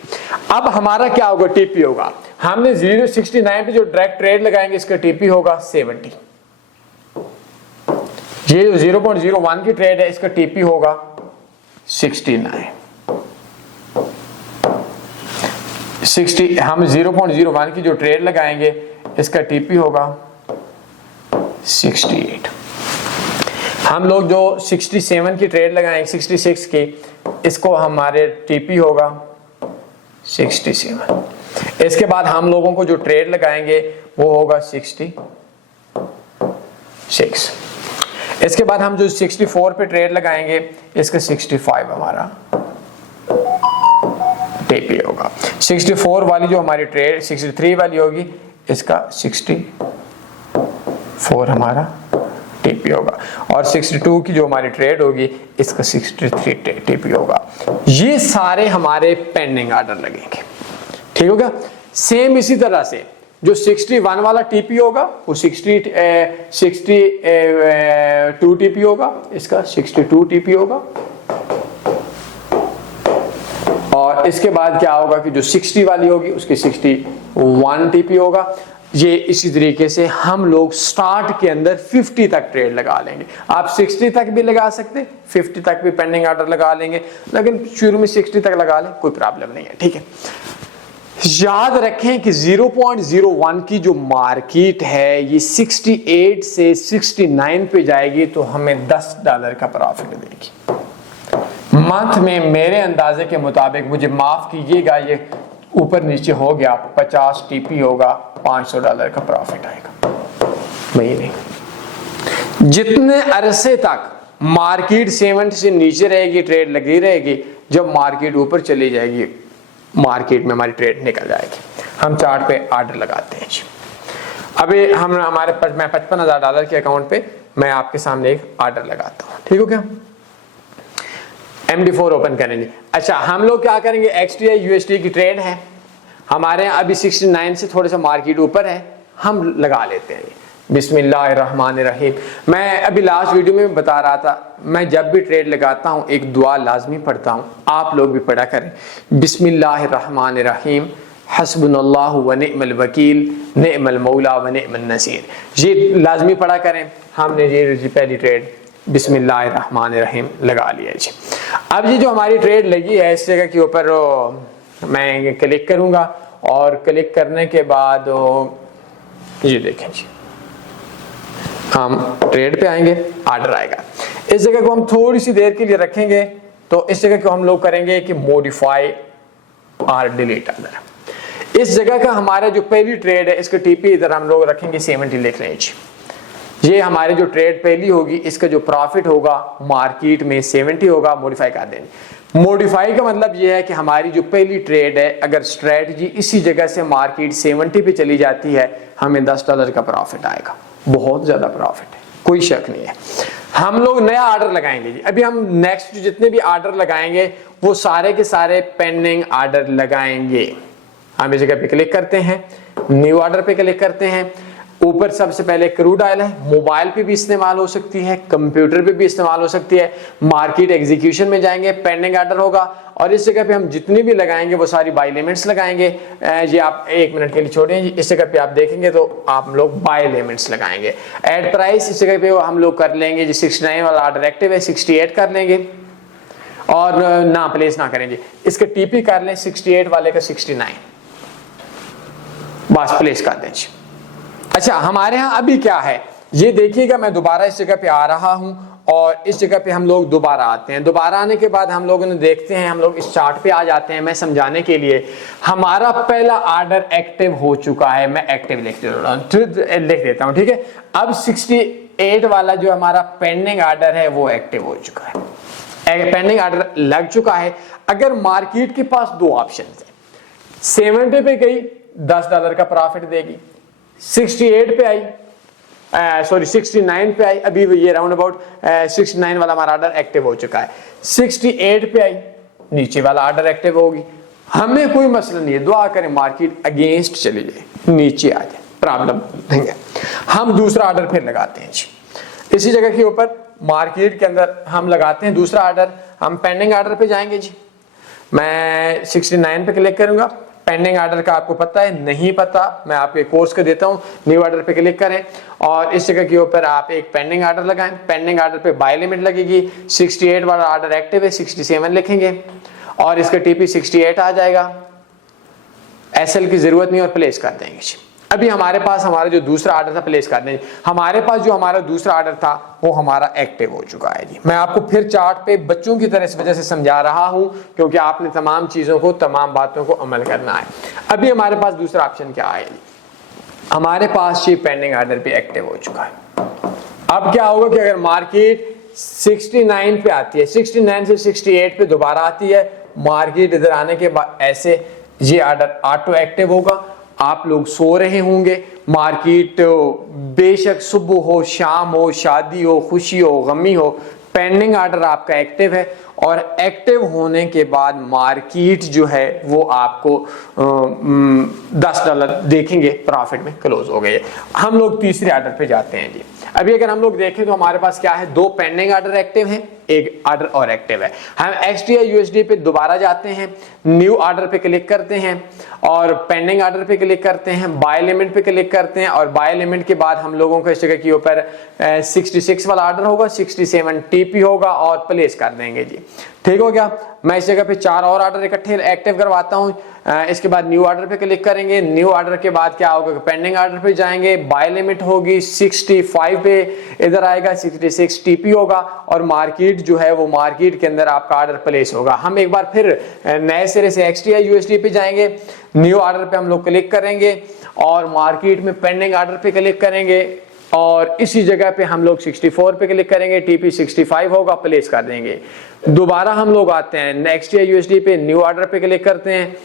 अब हमारा क्या होगा, टीपी होगा। हमने 0.69 पे जो डायरेक्ट ट्रेड लगाएंगे इसका टीपी होगा 70। ये जो 0.01 की ट्रेड है इसका टीपी होगा 69। हम 0.01 की जो ट्रेड लगाएंगे इसका टीपी होगा 68। हम लोग जो 67 की ट्रेड लगाएंगे 66 की, इसको हमारे टीपी होगा 67। इसके बाद हम लोगों को जो ट्रेड लगाएंगे वो होगा 66। इसके बाद हम जो 64 पे ट्रेड लगाएंगे इसका 65 हमारा टीपी होगा। 64 वाली जो हमारी ट्रेड 63 वाली होगी, इसका 64 हमारा टीपी होगा। और 62 की जो हमारी ट्रेड होगी इसका 63 टीपी होगा। ये सारे हमारे पेंडिंग ऑर्डर लगेंगे। ठीक हो गया। सेम इसी तरह से जो 61 वाला टीपी होगा वो 62 टीपी होगा, इसका 62 टीपी होगा। और इसके बाद क्या होगा कि जो 60 वाली होगी उसकी 61 टीपी होगा। ये इसी तरीके से हम लोग स्टार्ट के अंदर 50 तक ट्रेड लगा लेंगे। आप 60 तक भी लगा सकते, 50 तक भी पेंडिंग ऑर्डर लगा लेंगे, लेकिन शुरू में 60 तक लगा लें, कोई प्रॉब्लम नहीं है। ठीक है, याद रखें कि 0.01 की जो मार्केट है ये 68 से 69 पे जाएगी तो हमें $10 का प्रॉफिट देगी मंथ में। मेरे अंदाजे के मुताबिक, मुझे माफ कीजिएगा, ये ऊपर नीचे हो गया, 50 टीपी होगा, $500 का प्रॉफिट आएगा महीने। जितने अरसे तक मार्केट 70 से नीचे रहेगी ट्रेड लगी रहेगी, जब मार्केट ऊपर चली जाएगी मार्केट में हमारी ट्रेड निकल जाएगी। हम चार्ट पे ऑर्डर लगाते हैं जी। अभी मैं $55,000 के अकाउंट पे मैं आपके सामने एक ऑर्डर लगाता हूँ। ठीक हो क्या, MD4 ओपन करेंगे। अच्छा, हम लोग क्या करेंगे, XTI USD की ट्रेड है हमारे यहाँ, अभी 69 से थोड़ा सा मार्केट ऊपर है, हम लगा लेते हैं। बिस्मिल्लाहिर्रहमानिर्रहीम। मैं अभी लास्ट वीडियो में बता रहा था, मैं जब भी ट्रेड लगाता हूँ एक दुआ लाजमी पढ़ता हूँ, आप लोग भी पढ़ा करें। बिस्मिल्लाहिर्रहमानिर्रहीम, हस्बुनल्लाहु व निअमल वकील, निअमल मौला व निअमन नसीर। ये लाजमी पढ़ा करें। हमने ये पहली ट्रेड बिस्मिल्लाहिर्रहमानिर्रहीम लगा लिया जी। अब ये जो हमारी ट्रेड लगी है इस जगह के ऊपर मैं क्लिक करूंगा, और क्लिक करने के बाद ये देखें जी, हम ट्रेड पे आएंगे, ऑर्डर आएगा। इस जगह को हम थोड़ी सी देर के लिए रखेंगे, तो इस जगह को हम लोग करेंगे कि मॉडिफाई और डिलीट ऑर्डर। इस जगह का हमारा जो पहली ट्रेड है इसका टीपी इधर हम लोग रखेंगे 70 लिख लें जी। ये हमारी जो ट्रेड पहली होगी इसका जो प्रॉफिट होगा मार्केट में 70 होगा, मॉडिफाई कर देंगे। मॉडिफाई का मतलब यह है कि हमारी जो पहली ट्रेड है, अगर स्ट्रेटजी इसी जगह से मार्केट 70 पे चली जाती है, हमें $10 का प्रॉफिट आएगा, बहुत ज्यादा प्रॉफिट है, कोई शक नहीं है। हम लोग नया ऑर्डर लगाएंगे जी। अभी हम नेक्स्ट जितने भी ऑर्डर लगाएंगे वो सारे के सारे पेंडिंग ऑर्डर लगाएंगे। हम इस जगह पे क्लिक करते हैं, न्यू ऑर्डर पे क्लिक करते हैं। ऊपर सबसे पहले क्रूड ऑयल है, मोबाइल पे भी इस्तेमाल हो सकती है, कंप्यूटर पे भी इस्तेमाल हो सकती है। मार्केट एग्जीक्यूशन में जाएंगे, पेंडिंग ऑर्डर होगा और इस जगह पे हम जितनी भी लगाएंगे वो सारी बाय लिमिट्स लगाएंगे। जी आप 1 मिनट के लिए छोड़ें जी, इस जगह पे आप देखेंगे तो आप लोग बाय लिमिट्स लगाएंगे। एड प्राइस इस जगह पे हम लोग कर लेंगे जी, 69 वाला ऑर्डर एक्टिव है, 68 कर लेंगे और ना प्लेस ना करेंगे, इसका टीपी कर लें 68 वाले का 69, बस प्लेस कर दें जी। अच्छा, हमारे यहाँ अभी क्या है ये देखिएगा, मैं दोबारा इस जगह पे आ रहा हूं और इस जगह पे हम लोग दोबारा आते हैं। दोबारा आने के बाद हम लोगों ने देखते हैं, हम लोग इस चार्ट पे आ जाते हैं। मैं समझाने के लिए, हमारा पहला ऑर्डर एक्टिव हो चुका है, मैं एक्टिव लिख देता हूं, ठीक है। अब 68 वाला जो हमारा पेंडिंग ऑर्डर है वो एक्टिव हो चुका है, पेंडिंग ऑर्डर लग चुका है। अगर मार्केट के पास दो ऑप्शन है, 70 पे गई $10 का प्रॉफिट देगी, 68 पे आई, 69 पे आई, अभी ये राउंड अबाउट 69 वाला हमारा ऑर्डर एक्टिव हो चुका है। 68 पे आई, नीचे वाला ऑर्डर एक्टिव होगी। हमें कोई मसला नहीं है, दुआ करें मार्केट अगेंस्ट चली जाए, नीचे आ जाए, प्रॉब्लम नहीं है। हम दूसरा ऑर्डर फिर लगाते हैं जी, इसी जगह के ऊपर मार्केट के अंदर हम लगाते हैं दूसरा ऑर्डर। हम पेंडिंग ऑर्डर पे जाएंगे जी, मैं 69 पे क्लिक करूंगा। पेंडिंग ऑर्डर का आपको पता है, नहीं पता मैं आपके कोर्स को देता हूं। न्यू ऑर्डर पे क्लिक करें और इस जगह के ऊपर आप एक पेंडिंग ऑर्डर लगाएं। पेंडिंग ऑर्डर पे बाय लिमिट लगेगी, 68 वाला ऑर्डर एक्टिव है, 67 लिखेंगे और इसका टीपी 68 आ जाएगा। एसएल की जरूरत नहीं और प्लेस कर देंगे। अभी हमारे पास हमारा जो दूसरा ऑर्डर था प्लेस कर देंगे। हमारे पास जो हमारा दूसरा ऑर्डर था वो हमारा एक्टिव हो चुका है जी। मैं आपको फिर चार्ट पे बच्चों की तरह इस वजह से समझा रहा हूं क्योंकि आपने तमाम चीजों को, तमाम बातों को अमल करना है। अभी हमारे पास दूसरा ऑप्शन क्या है जी, हमारे पास ये पेंडिंग ऑर्डर भी एक्टिव हो चुका है। अब क्या होगा कि अगर मार्केट 69 पे आती है, 69 से 68 पे दोबारा आती है, मार्केट इधर आने के बाद ऐसे ये ऑर्डर ऑटो एक्टिव होगा। आप लोग सो रहे होंगे, मार्केट बेशक सुबह हो, शाम हो, शादी हो, खुशी हो, गमी हो, पेंडिंग ऑर्डर आपका एक्टिव है और एक्टिव होने के बाद मार्केट जो है वो आपको $10 देखेंगे प्रॉफिट में क्लोज हो गए। हम लोग तीसरे ऑर्डर पे जाते हैं जी। अभी अगर हम लोग देखें तो हमारे पास क्या है, दो पेंडिंग ऑर्डर एक्टिव हैं, एक ऑर्डर और एक्टिव है। हम XTI USD पे दोबारा जाते हैं, न्यू ऑर्डर पे क्लिक करते हैं और पेंडिंग ऑर्डर पे क्लिक करते हैं, बाय लिमिट पे क्लिक करते हैं और बाय लिमिट के बाद हम लोगों को इस जगह के ऊपर 66 वाला ऑर्डर होगा, 67 टीपी होगा और प्लेस कर देंगे जी। ठीक हो गया। मैं इस जगह पे 4 और ऑर्डर इकट्ठे एक्टिव करवाता हूं। इसके बाद न्यू ऑर्डर पे क्लिक करेंगे। न्यू ऑर्डर के बाद क्या होगा, पेंडिंग ऑर्डर पे जाएंगे, बाय लिमिट होगी 65 पे, इधर आएगा 66 टीपी होगा और मार्केट जो है वो मार्केट के अंदर आपका ऑर्डर प्लेस होगा। हम एक बार फिर नए सिरे से XTI USD पे जाएंगे, न्यू ऑर्डर पे हम लोग क्लिक करेंगे और मार्केट में पेंडिंग ऑर्डर पे क्लिक करेंगे और इसी जगह पे हम लोग 64 पे क्लिक करेंगे, टीपी 65 होगा, प्लेस कर देंगे। दोबारा हम लोग आते हैं XTI USD पे, न्यू ऑर्डर पे क्लिक करते हैं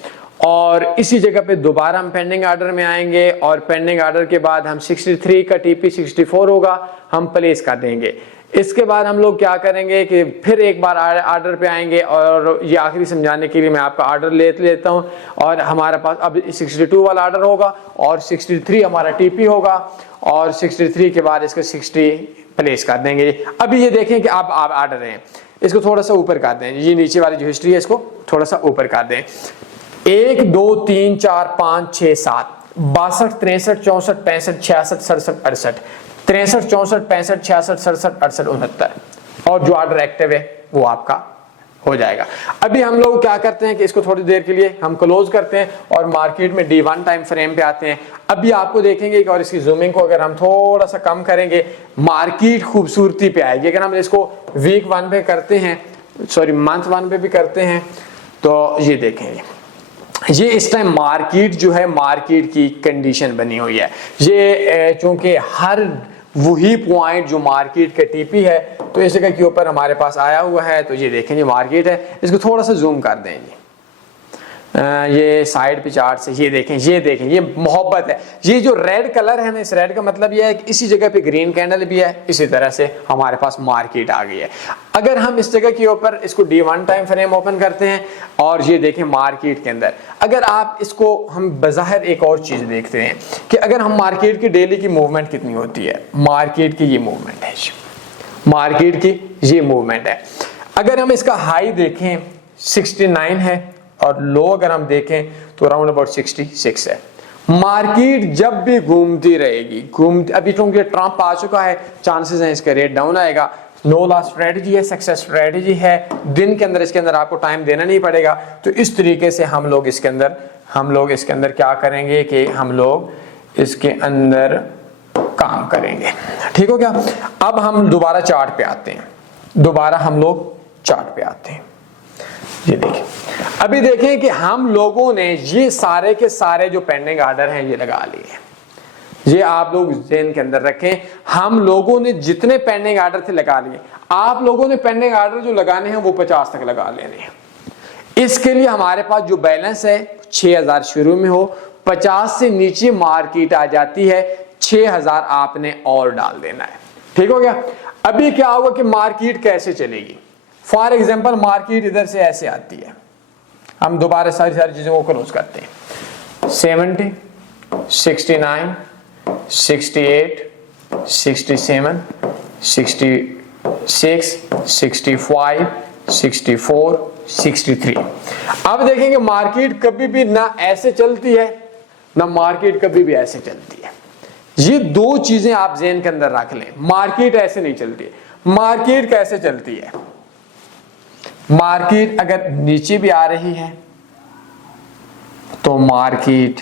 और इसी जगह पे दोबारा हम पेंडिंग ऑर्डर में आएंगे और पेंडिंग ऑर्डर के बाद हम 63 का टीपी 64 होगा, हम प्लेस कर देंगे। इसके बाद हम लोग क्या करेंगे कि फिर एक बार ऑर्डर पे आएंगे और ये आखिरी समझाने के लिए मैं आपका ऑर्डर लेता हूं और हमारे पास अब 62 वाला ऑर्डर होगा और 63 हमारा टीपी होगा और 63 के बाद इसको 60 प्लेस कर देंगे। अभी ये देखें कि आप ऑर्डर हैं, इसको थोड़ा सा ऊपर कर दें, ये नीचे वाली जो हिस्ट्री है इसको थोड़ा सा ऊपर कर दें। 1 2 3 4 5 6 7 62 63 64 65 66 67 68 63 64 65 66 67 68 69 और जो ऑर्डर एक्टिव है वो आपका हो जाएगा। अभी हम लोग क्या करते हैं कि इसको थोड़ी देर के लिए हम क्लोज करते हैं और मार्केट में D1 टाइम फ्रेम पे आते हैं। अभी आपको देखेंगे कि और इसकी जूमिंग को अगर हम थोड़ा सा कम करेंगे मार्केट खूबसूरती पे आएगी। अगर हम इसको वीक 1 पे करते हैं, सॉरी मंथ 1 पे भी करते हैं तो ये देखेंगे, ये इस टाइम मार्केट जो है मार्केट की कंडीशन बनी हुई है। ये चूंकि हर वही पॉइंट जो मार्केट का टीपी है। तो इस जगह के ऊपर हमारे पास आया हुआ है। तो ये देखें ये मार्केट है, इसको थोड़ा सा जूम कर देंगे, ये साइड पे चार्ट से ये देखें ये मोहब्बत है। ये जो रेड कलर है ना, इस रेड का मतलब ये है कि इसी जगह पे ग्रीन कैंडल भी है, इसी तरह से हमारे पास मार्केट आ गई है। अगर हम इस जगह के ऊपर इसको D1 टाइम फ्रेम ओपन करते हैं और ये देखें मार्केट के अंदर, अगर आप इसको हम बज़ाहिर एक और चीज देखते हैं कि अगर हम मार्केट की डेली की मूवमेंट कितनी होती है, मार्केट की ये मूवमेंट है, मार्केट की ये मूवमेंट है। अगर हम इसका हाई देखें 69 है और लो अगर हम देखें तो अराउंड अबाउट 66 है। मार्केट जब भी घूमती रहेगी, अभी क्योंकि ट्रंप आ चुका है, चांसेस हैं इसका रेट डाउन आएगा। नो लॉस स्ट्रेटजी है, सक्सेस स्ट्रेटजी है, दिन के अंदर इसके अंदर आपको टाइम देना नहीं पड़ेगा। तो इस तरीके से हम लोग इसके अंदर क्या करेंगे कि हम लोग इसके अंदर काम करेंगे। ठीक हो गया। अब हम दोबारा चार्ट पे आते हैं, ये देखिए, अभी देखें कि हम लोगों ने ये सारे के सारे जो पेंडिंग ऑर्डर हैं ये लगा लिए। ये आप लोग ज़हन के अंदर रखें, हम लोगों ने जितने पेंडिंग ऑर्डर थे लगा लिए। आप लोगों ने पेंडिंग ऑर्डर जो लगाने हैं वो 50 तक लगा लेने हैं। इसके लिए हमारे पास जो बैलेंस है 6000 शुरू में हो, 50 से नीचे मार्केट आ जाती है, 6000 आपने और डाल देना है। ठीक हो गया। अभी क्या होगा कि मार्केट कैसे चलेगी। फॉर एग्जाम्पल मार्केट इधर से ऐसे आती है, हम दोबारा सारी चीजों को क्लोज करते हैं। 70, 69, 68, 67, 66, 65, 64, 63। अब देखेंगे मार्केट कभी भी ना ऐसे चलती है ना मार्केट कभी भी ऐसे चलती है। ये दो चीजें आप ज़हन के अंदर रख लें। मार्केट ऐसे नहीं चलती है। मार्केट कैसे चलती है? मार्केट अगर नीचे भी आ रही है तो मार्केट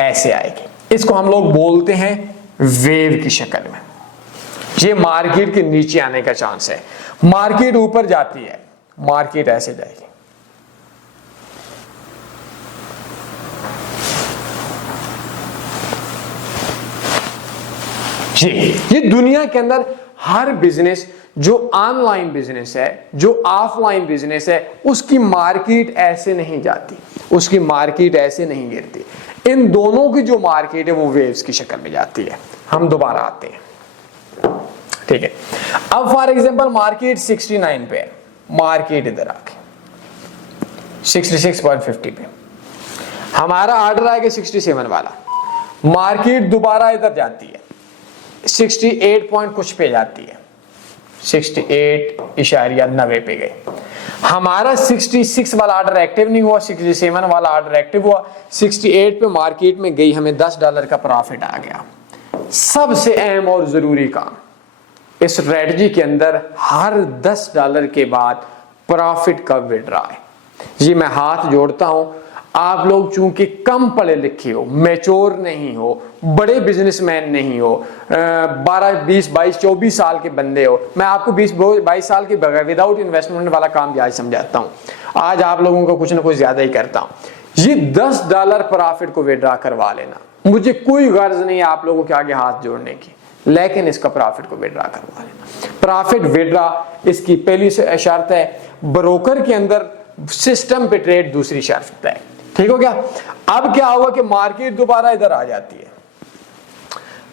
ऐसे आएगी। इसको हम लोग बोलते हैं वेव की शक्ल में। ये मार्केट के नीचे आने का चांस है। मार्केट ऊपर जाती है, मार्केट ऐसे जाएगी। ये दुनिया के अंदर हर बिजनेस, जो ऑनलाइन बिजनेस है, जो ऑफलाइन बिजनेस है, उसकी मार्केट ऐसे नहीं जाती, उसकी मार्केट ऐसे नहीं गिरती। इन दोनों की जो मार्केट है वो वेव्स की शक्ल में जाती है। हम दोबारा आते हैं, ठीक है। अब फॉर एग्जांपल मार्केट 69 पे है, मार्केट इधर आके 66.50 पे, हमारा ऑर्डर आएगा 67 वाला, मार्केट दोबारा इधर जाती है 68 पॉइंट कुछ पे जाती है, 68.90 पे गए। हमारा 66 वाला ऑर्डर एक्टिव नहीं हुआ, 67 वाला ऑर्डर एक्टिव हुआ, 68 पे मार्केट में गई, हमें $10 का प्रॉफिट आ गया। सबसे अहम और जरूरी काम इस स्ट्रेटजी के अंदर, हर $10 के बाद प्रॉफिट का विड्रॉ है। ये मैं हाथ जोड़ता हूं, आप लोग चूंकि कम पढ़े लिखे हो, मैच्योर नहीं हो, बड़े बिजनेसमैन नहीं हो, 12, 20, 22, 24 साल के बंदे हो, मैं आपको 20-22 साल के बगैर विदाउट इन्वेस्टमेंट वाला काम भी आज समझाता हूं। आज आप लोगों को कुछ ना कुछ ज्यादा ही करता हूं। ये $10 प्रॉफिट को विड्रॉ करवा लेना, मुझे कोई गर्ज नहीं है आप लोगों के आगे हाथ जोड़ने की, लेकिन इसका प्रॉफिट को विड्रॉ करवा लेना। प्रॉफिट विड्रॉ इसकी पहली शर्त है, ब्रोकर के अंदर सिस्टम पे ट्रेड दूसरी शर्त है। ठीक हो गया। अब क्या होगा कि मार्केट दोबारा इधर आ जाती है,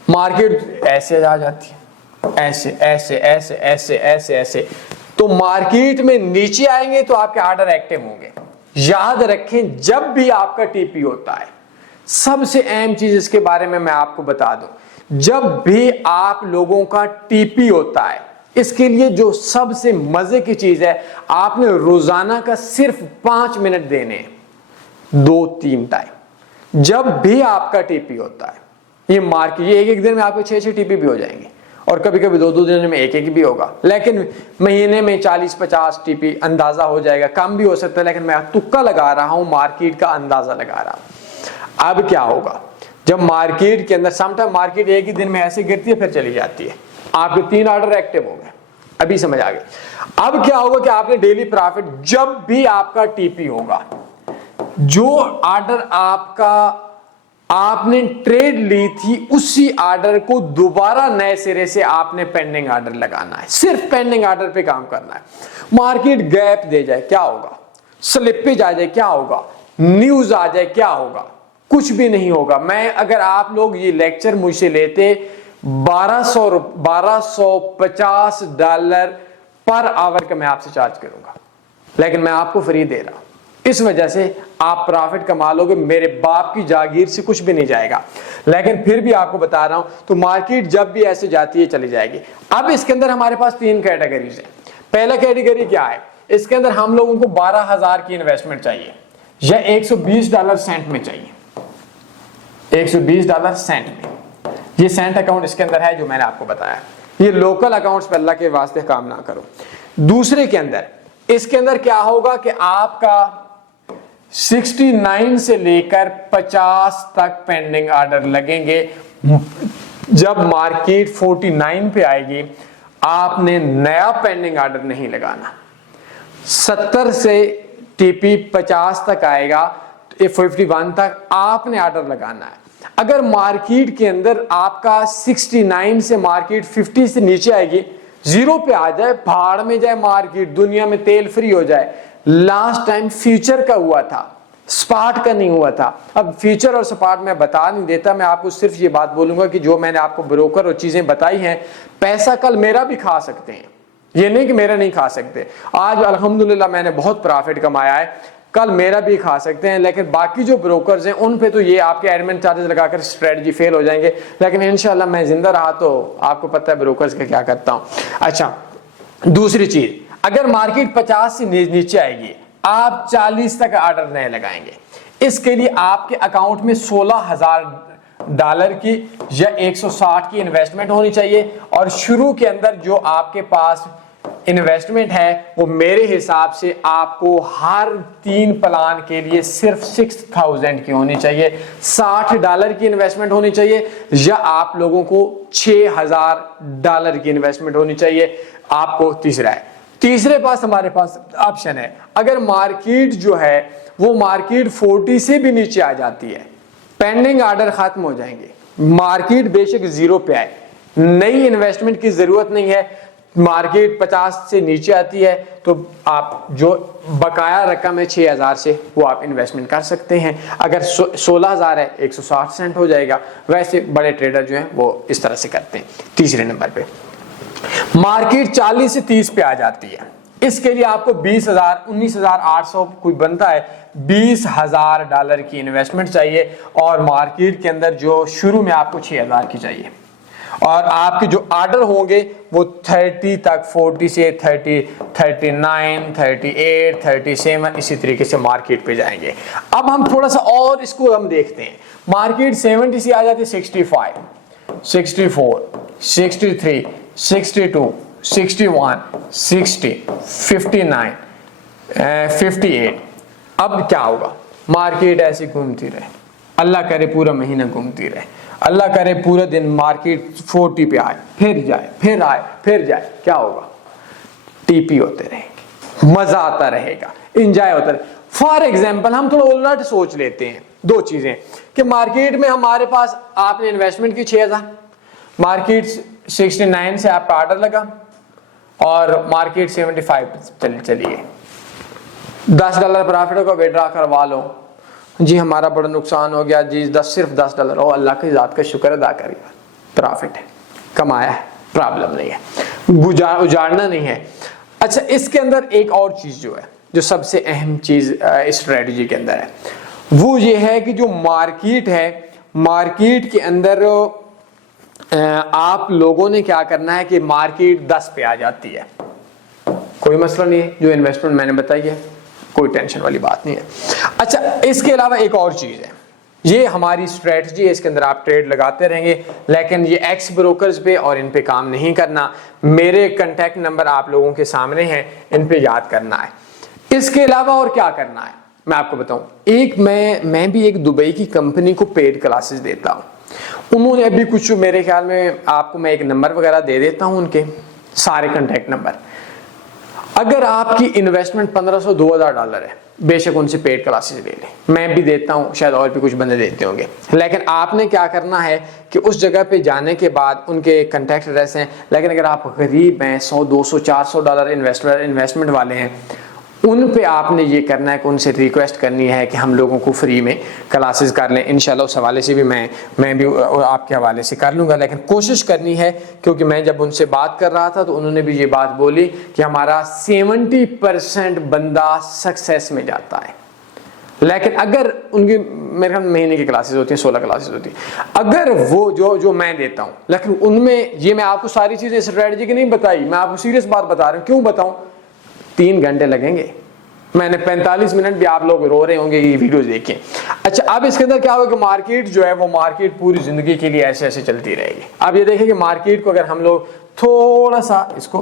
मार्केट ऐसे आ जाती है, ऐसे ऐसे ऐसे ऐसे ऐसे ऐसे, तो मार्केट में नीचे आएंगे तो आपके ऑर्डर एक्टिव होंगे। याद रखें, जब भी आपका टीपी होता है, सबसे अहम चीज इसके बारे में मैं आपको बता दूं, जब भी आप लोगों का टीपी होता है, इसके लिए जो सबसे मजे की चीज है, आपने रोजाना का सिर्फ 5 मिनट देने हैं, 2-3 टाइम। जब भी आपका टीपी होता है, ये मार्केट, ये एक दिन में आपके 6-6 टीपी भी हो जाएंगे, और कभी कभी 2-2 दिन में एक भी होगा, लेकिन महीने में 40-50 टीपी अंदाजा हो जाएगा। कम भी हो सकता है, लेकिन मैं तुक्का लगा रहा हूं, मार्केट का अंदाजा लगा रहा हूं। अब क्या होगा, जब मार्केट के अंदर समटाइम मार्केट एक ही दिन में ऐसे गिरती है फिर चली जाती है, आपके 3 ऑर्डर एक्टिव हो गए। अभी समझ आ गया। अब क्या होगा कि आपने डेली प्रॉफिट, जब भी आपका टीपी होगा, जो ऑर्डर आपका आपने ट्रेड ली थी, उसी ऑर्डर को दोबारा नए सिरे से आपने पेंडिंग ऑर्डर लगाना है, सिर्फ पेंडिंग ऑर्डर पे काम करना है। मार्केट गैप दे जाए क्या होगा, स्लिपेज आ जाए क्या होगा, न्यूज आ जाए क्या होगा, कुछ भी नहीं होगा। मैं अगर आप लोग ये लेक्चर मुझसे लेते $1250 पर आवर का मैं आपसे चार्ज करूंगा, लेकिन मैं आपको फ्री दे रहा हूं। इस वजह से आप प्रॉफिट कमा लोगे, मेरे बाप की जागीर से कुछ भी नहीं जाएगा, लेकिन फिर भी आपको बता रहा हूं। तो मार्केट जब भी ऐसे जाती है चली जाएगी। अब इसके अंदर हमारे पास 3 कैटेगरीज है। पहला कैटेगरी क्या है, इसके अंदर हम लोगों को 12,000 की इन्वेस्टमेंट चाहिए या $120 सेंट में चाहिए, $120 सेंट में। ये सेंट अकाउंट इसके अंदर है जो मैंने आपको बताया। ये लोकल अकाउंट्स पे अल्लाह के वास्ते काम ना करो। दूसरे के अंदर, इसके अंदर क्या होगा कि आपका 69 से लेकर 50 तक पेंडिंग ऑर्डर लगेंगे। जब मार्केट 49 पे आएगी आपने नया पेंडिंग ऑर्डर नहीं लगाना। 70 से टीपी 50 तक आएगा, 51 तक आपने ऑर्डर लगाना है। अगर मार्केट के अंदर आपका 69 से मार्केट 50 से नीचे आएगी, 0 पे आ जाए, भाड़ में जाए मार्केट, दुनिया में तेल फ्री हो जाए। लास्ट टाइम फ्यूचर का हुआ था, स्पॉट का नहीं हुआ था। अब फ्यूचर और स्पॉट मैं बता नहीं देता, मैं आपको सिर्फ ये बात बोलूंगा कि जो मैंने आपको ब्रोकर और चीजें बताई हैं, पैसा कल मेरा भी खा सकते हैं, ये नहीं कि मेरा नहीं खा सकते। आज अल्हम्दुलिल्लाह मैंने बहुत प्रॉफिट कमाया है, कल मेरा भी खा सकते हैं। लेकिन बाकी जो ब्रोकर्स हैं उन पे तो ये आपके एडमिन चार्जेस लगाकर स्ट्रेटजी फेल हो जाएंगे। लेकिन इंशाल्लाह मैं जिंदा रहा तो आपको पता है ब्रोकर्स का क्या करता हूं। अच्छा, दूसरी चीज, अगर मार्केट 50 से नीचे आएगी आप 40 तक ऑर्डर नए लगाएंगे। इसके लिए आपके अकाउंट में $16,000 की या 160 की इन्वेस्टमेंट होनी चाहिए। और शुरू के अंदर जो आपके पास इन्वेस्टमेंट है वो मेरे हिसाब से आपको हर 3 प्लान के लिए सिर्फ 6,000 की होनी चाहिए। $60 की इन्वेस्टमेंट होनी चाहिए या आप लोगों को $6,000 की इन्वेस्टमेंट होनी चाहिए। आपको तीसरा है, तीसरे पास हमारे पास ऑप्शन है, अगर मार्केट जो है वो मार्केट 40 से भी नीचे आ जाती है, पेंडिंग ऑर्डर खत्म हो जाएंगे, मार्केट बेशक 0 पे आए, नई इन्वेस्टमेंट की जरूरत नहीं है, मार्केट 50 से नीचे आती है तो आप जो बकाया रकम है 6,000 से वो आप इन्वेस्टमेंट कर सकते हैं। अगर 16,000 है 160 सेंट हो जाएगा। वैसे बड़े ट्रेडर जो हैं वो इस तरह से करते हैं। तीसरे नंबर पे मार्केट 40 से 30 पे आ जाती है, इसके लिए आपको 19,800 कोई बनता है, $20,000 की इन्वेस्टमेंट चाहिए। और मार्केट के अंदर जो शुरू में आपको 6,000 की चाहिए। और आपके जो ऑर्डर होंगे वो 30 तक, 40 से 30, 39, 38, 37 इसी तरीके से मार्केट पे जाएंगे। अब हम थोड़ा सा और इसको हम देखते हैं। मार्केट 70 से आ जाती है 65, 64, 63, 62, 61, 60, 59, 58। अब क्या होगा, मार्केट ऐसे घूमती रहे, अल्लाह करे पूरा महीना घूमती रहे, अल्लाह करे पूरा दिन मार्केट 40 पे आए, फिर जाए, फिर आए, फिर जाए, क्या होगा, टीपी होते रहेंगे, मजा आता रहेगा, इंजॉय होता रहे। फॉर एग्जाम्पल हम थोड़ा उलट सोच लेते हैं, 2 चीजें कि मार्केट में हमारे पास आपने इन्वेस्टमेंट की 6,000, मार्केट 69 से आपका ऑर्डर लगा और मार्केट 75 चली गई, $10 प्रॉफिट होगा, विड्रॉ करवा लो जी, हमारा बड़ा नुकसान हो गया जी, सिर्फ $10। ओ अल्लाह की ज़ात का शुक्र अदा करिए, प्रॉफिट है, कमाया है, प्रॉब्लम नहीं है, उजाड़ना नहीं है। अच्छा, इसके अंदर एक और चीज़ जो है, जो सबसे अहम चीज़ इस स्ट्रेटजी के अंदर है, वो ये है कि जो मार्केट है, मार्केट के अंदर आप लोगों ने क्या करना है कि मार्केट 10 पे आ जाती है, कोई मसला नहीं है, जो इन्वेस्टमेंट मैंने बताई है कोई टेंशन वाली बात नहीं है। अच्छा, इसके अलावा एक और चीज है, ये हमारी स्ट्रेटजी है, इसके अंदर आप ट्रेड लगाते रहेंगे, लेकिन ये एक्स ब्रोकर्स पे और इन पे काम नहीं करना। मेरे कांटेक्ट नंबर आप लोगों के सामने हैं, इन पे याद करना है। इसके अलावा और क्या करना है मैं आपको बताऊं। एक मैं भी एक दुबई की कंपनी को पेड क्लासेस देता हूं, उन्होंने अभी कुछ, मेरे ख्याल में आपको मैं एक नंबर वगैरह दे देता हूं, उनके सारे कांटेक्ट नंबर। अगर आपकी इन्वेस्टमेंट 1500-2000 डॉलर है, बेशक उनसे पेड क्लासेस ले लें, मैं भी देता हूं, शायद और भी कुछ बंदे देते होंगे, लेकिन आपने क्या करना है कि उस जगह पे जाने के बाद उनके कॉन्टैक्ट एड्रेस हैं, लेकिन अगर आप गरीब हैं, 100, 200, 400 डॉलर इन्वेस्टमेंट वाले हैं, उन पे आपने ये करना है कि उनसे रिक्वेस्ट करनी है कि हम लोगों को फ्री में क्लासेस कर लें। इंशाल्लाह उस हवाले से भी मैं भी आपके हवाले से कर लूँगा, लेकिन कोशिश करनी है, क्योंकि मैं जब उनसे बात कर रहा था तो उन्होंने भी ये बात बोली कि हमारा 70% बंदा सक्सेस में जाता है, लेकिन अगर उनकी मेरे ख्याल महीने की क्लासेस होती हैं, 16 क्लासेस होती हैं, अगर वो जो मैं देता हूँ, लेकिन उनमें ये मैं आपको सारी चीज़ें स्ट्रेटजी की नहीं बताई, मैं आपको सीरियस बात बता रहा हूँ। क्यों बताऊँ? 3 घंटे लगेंगे, मैंने 45 मिनट भी, आप लोग रो रहे होंगे ये वीडियोस देखें। अच्छा, अब इसके अंदर क्या होगा कि मार्केट जो है वो मार्केट पूरी जिंदगी के लिए ऐसे ऐसे चलती रहेगी। अब ये देखें कि मार्केट को अगर हम लोग थोड़ा सा इसको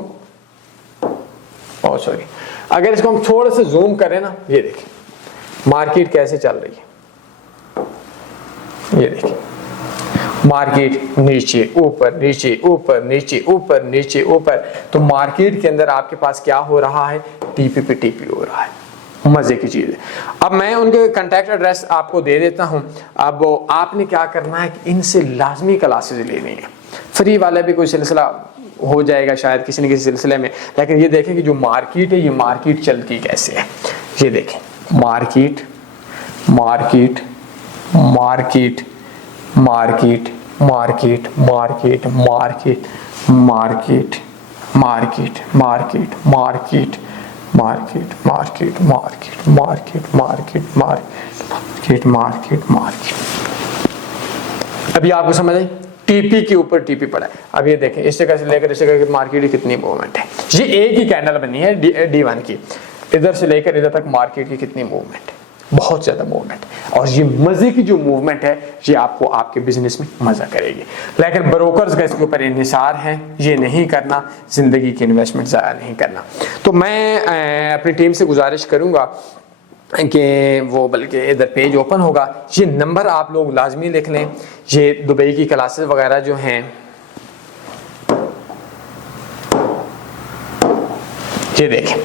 अगर इसको हम थोड़ा सा जूम करें ना, ये देखें मार्केट कैसे चल रही है। ये देखें मार्केट नीचे ऊपर नीचे ऊपर नीचे ऊपर नीचे ऊपर, तो मार्केट के अंदर आपके पास क्या हो रहा है? टीपी पे टीपी हो रहा है। मजे की चीज है। अब मैं उनके कांटेक्ट एड्रेस आपको दे देता हूं। अब आपने क्या करना है कि इनसे लाजमी क्लासेस लेनी है। फ्री वाला भी कोई सिलसिला हो जाएगा शायद किसी न किसी सिलसिले में, लेकिन ये देखें कि जो मार्केट है, ये मार्केट चलती कैसे है। ये देखें market market market market market market market market market market market market market market market market market market market. अभी आपको समझ आई? टीपी के ऊपर टीपी पड़ा है। अब ये देखें इस जगह से लेकर इस जगह की मार्केट की कितनी मूवमेंट है। ये एक ही कैंडल बनी है D1 की, इधर से लेकर इधर तक मार्केट की कितनी मूवमेंट है, बहुत ज्यादा मूवमेंट है। और ये मजे की जो मूवमेंट है ये आपको आपके बिजनेस में मजा करेगी। लेकिन ब्रोकर्स का इसके ऊपर इन्हिसार है, ये नहीं करना, जिंदगी की इन्वेस्टमेंट ज़ाया नहीं करना। तो मैं अपनी टीम से गुजारिश करूंगा कि वो बल्कि इधर पेज ओपन होगा, ये नंबर आप लोग लाजमी लिख लें। ये दुबई की क्लासेस वगैरह जो हैं, ये देखें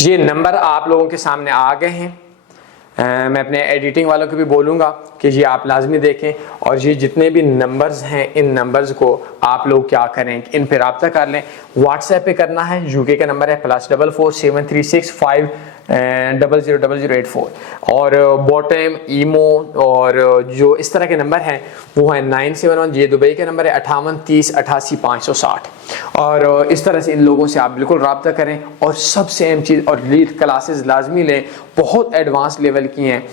ये नंबर आप लोगों के सामने आ गए हैं। मैं अपने एडिटिंग वालों को भी बोलूँगा कि ये आप लाजमी देखें, और ये जितने भी नंबर्स हैं इन नंबर्स को आप लोग क्या करें, इन पर रब्ता कर लें। व्हाट्सएप पे करना है, यूके का नंबर है +44 736 5 000084, और बॉटम ईमो और जो इस तरह के नंबर हैं वो है 971, ये दुबई का नंबर है 58 30 88 560। और इस तरह से इन लोगों से आप बिल्कुल रब्ता करें। और सबसे अहम चीज़, और लीड क्लासेस लाजमी लें, बहुत एडवांस लेवल की हैं,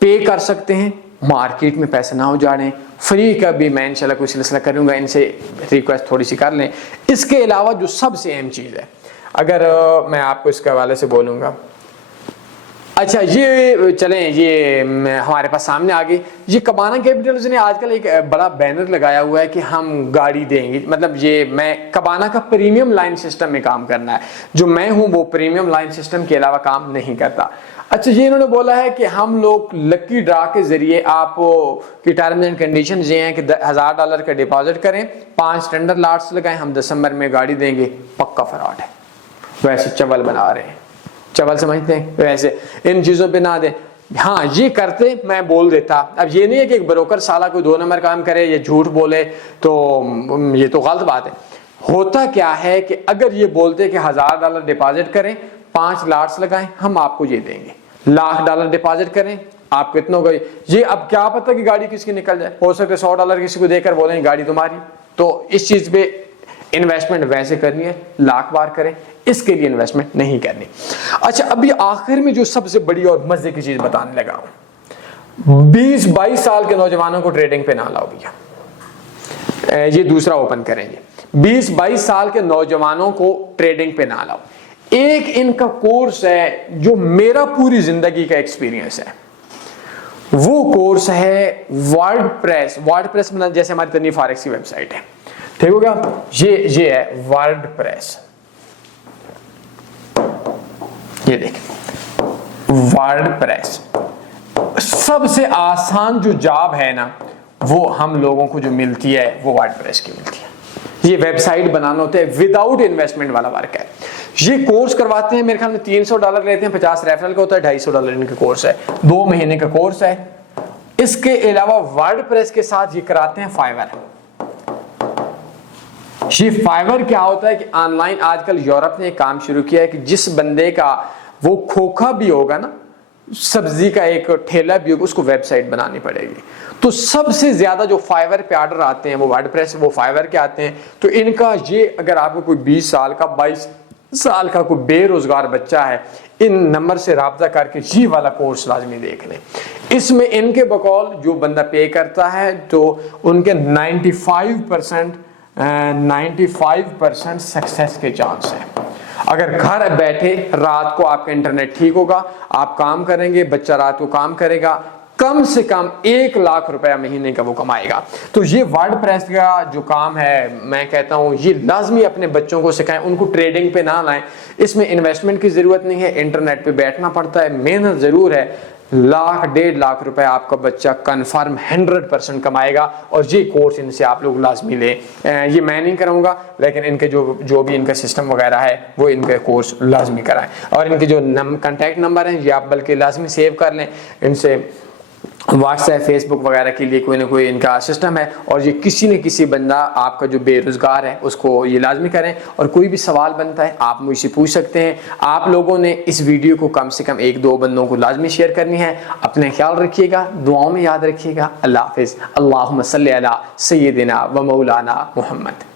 पे कर सकते हैं, मार्केट में पैसे ना उजाड़ें। फ्री का भी मैं इंशाल्लाह कोई सिलसिला करूँगा, इनसे रिक्वेस्ट थोड़ी सी कर लें। इसके अलावा जो सबसे अहम चीज़ है, अगर मैं आपको इसके हवाले से बोलूँगा, अच्छा ये चलें, ये हमारे पास सामने आ गई, ये कबाना कैपिटल्स ने आजकल एक बड़ा बैनर लगाया हुआ है कि हम गाड़ी देंगे। मतलब ये मैं कबाना का प्रीमियम लाइन सिस्टम में काम करना है, जो मैं हूं वो प्रीमियम लाइन सिस्टम के अलावा काम नहीं करता। अच्छा, ये इन्होंने बोला है कि हम लोग लकी ड्रा के जरिए आप की टर्म्स एंड कंडीशन ये हैं कि $1000 का डिपॉजिट करें, 5 टेंडर लॉट्स लगाएं, हम दिसंबर में गाड़ी देंगे। पक्का फ्रॉड है, वैसे चवल बना रहे हैं, चवल समझते हैं, वैसे इन चीजों पे ना दे। हाँ ये करते मैं बोल देता। अब ये नहीं है कि एक ब्रोकर साला कोई 2 नंबर काम करे या झूठ बोले, तो ये तो गलत बात है। होता क्या है कि अगर ये बोलते कि $1000 डिपॉजिट करें, 5 लॉट्स लगाएं, हम आपको ये देंगे। $1,00,000 डिपॉजिट करें, आप कितना हो गई ये, अब क्या पता कि गाड़ी किसकी निकल जाए, हो सकता है $100 किसी को देकर बोलें गाड़ी तुम्हारी। तो इस चीज पे इन्वेस्टमेंट वैसे करनी है, लाख बार करें, इसके लिए इन्वेस्टमेंट नहीं करनी। अच्छा, अभी आखिर में जो सबसे बड़ी और मजे की चीज बताने लगा हूं, 20-22 साल के नौजवानों को ट्रेडिंग पे ना लाओ भैया। ये दूसरा ओपन करेंगे, 20-22 साल के नौजवानों को ट्रेडिंग पे ना लाओ। एक इनका कोर्स है जो मेरा पूरी जिंदगी का एक्सपीरियंस है, वो कोर्स है वर्डप्रेस। वर्डप्रेस मतलब जैसे हमारी तनी फॉरेक्स की वेबसाइट है, ठीक हो गया। ये है वर्डप्रेस, ये देखें वर्डप्रेस। सबसे आसान जो जॉब है ना, वो हम लोगों को जो मिलती है वो वर्डप्रेस की मिलती है। ये वेबसाइट बनाना होता है, विदाउट इन्वेस्टमेंट वाला वर्क है। ये कोर्स करवाते हैं, मेरे ख्याल में $300 लेते हैं, 50 रेफरल का होता है, $250 इनका कोर्स है, 2 महीने का कोर्स है। इसके अलावा वर्डप्रेस के साथ ये कराते हैं फाइवर। ये फाइवर क्या होता है कि ऑनलाइन आजकल यूरोप ने एक काम शुरू किया है कि जिस बंदे का वो खोखा भी होगा ना, सब्जी का एक ठेला भी होगा, उसको वेबसाइट बनानी पड़ेगी। तो सबसे ज्यादा जो फाइवर पे ऑर्डर आते हैं वो वर्डप्रेस, वो फाइवर के आते हैं। तो इनका ये, अगर आपको कोई 20 साल का 22 साल का कोई बेरोजगार बच्चा है, इन नंबर से राब्ता करके ये वाला कोर्स लाजमी देख लें। इसमें इनके बकौल जो बंदा पे करता है तो उनके 95% सक्सेस के चांस है। अगर घर बैठे रात को आपका इंटरनेट ठीक होगा, आप काम करेंगे, बच्चा रात को काम करेगा, कम से कम 1 लाख रुपया महीने का वो कमाएगा। तो ये वर्डप्रेस का जो काम है, मैं कहता हूँ ये लाजमी अपने बच्चों को सिखाएं, उनको ट्रेडिंग पे ना लाएं। इसमें इन्वेस्टमेंट की जरूरत नहीं है, इंटरनेट पे बैठना पड़ता है, मेहनत जरूर है। 1.5 लाख रुपए आपका बच्चा कन्फर्म 100% कमाएगा। और ये कोर्स इनसे आप लोग लाजमी लें। ये मैं नहीं कराऊंगा, लेकिन इनके जो भी इनका सिस्टम वगैरह है वो इनका कोर्स लाजमी कराएं। और इनके जो कॉन्टैक्ट नंबर हैं ये आप बल्कि लाजमी सेव कर लें। इनसे व्हाट्सएप, फेसबुक वगैरह के लिए कोई ना कोई इनका सिस्टम है। और ये किसी न किसी बंदा आपका जो बेरोजगार है उसको ये लाजमी करें। और कोई भी सवाल बनता है आप मुझसे पूछ सकते हैं। आप लोगों ने इस वीडियो को कम से कम 1-2 बंदों को लाजमी शेयर करनी है। अपने ख्याल रखिएगा, दुआओं में याद रखिएगा। अल्लाह हाफिज़। अल्लाहुम्मा सल्ली अला सय्यिदिना व मौलाना मुहम्मद।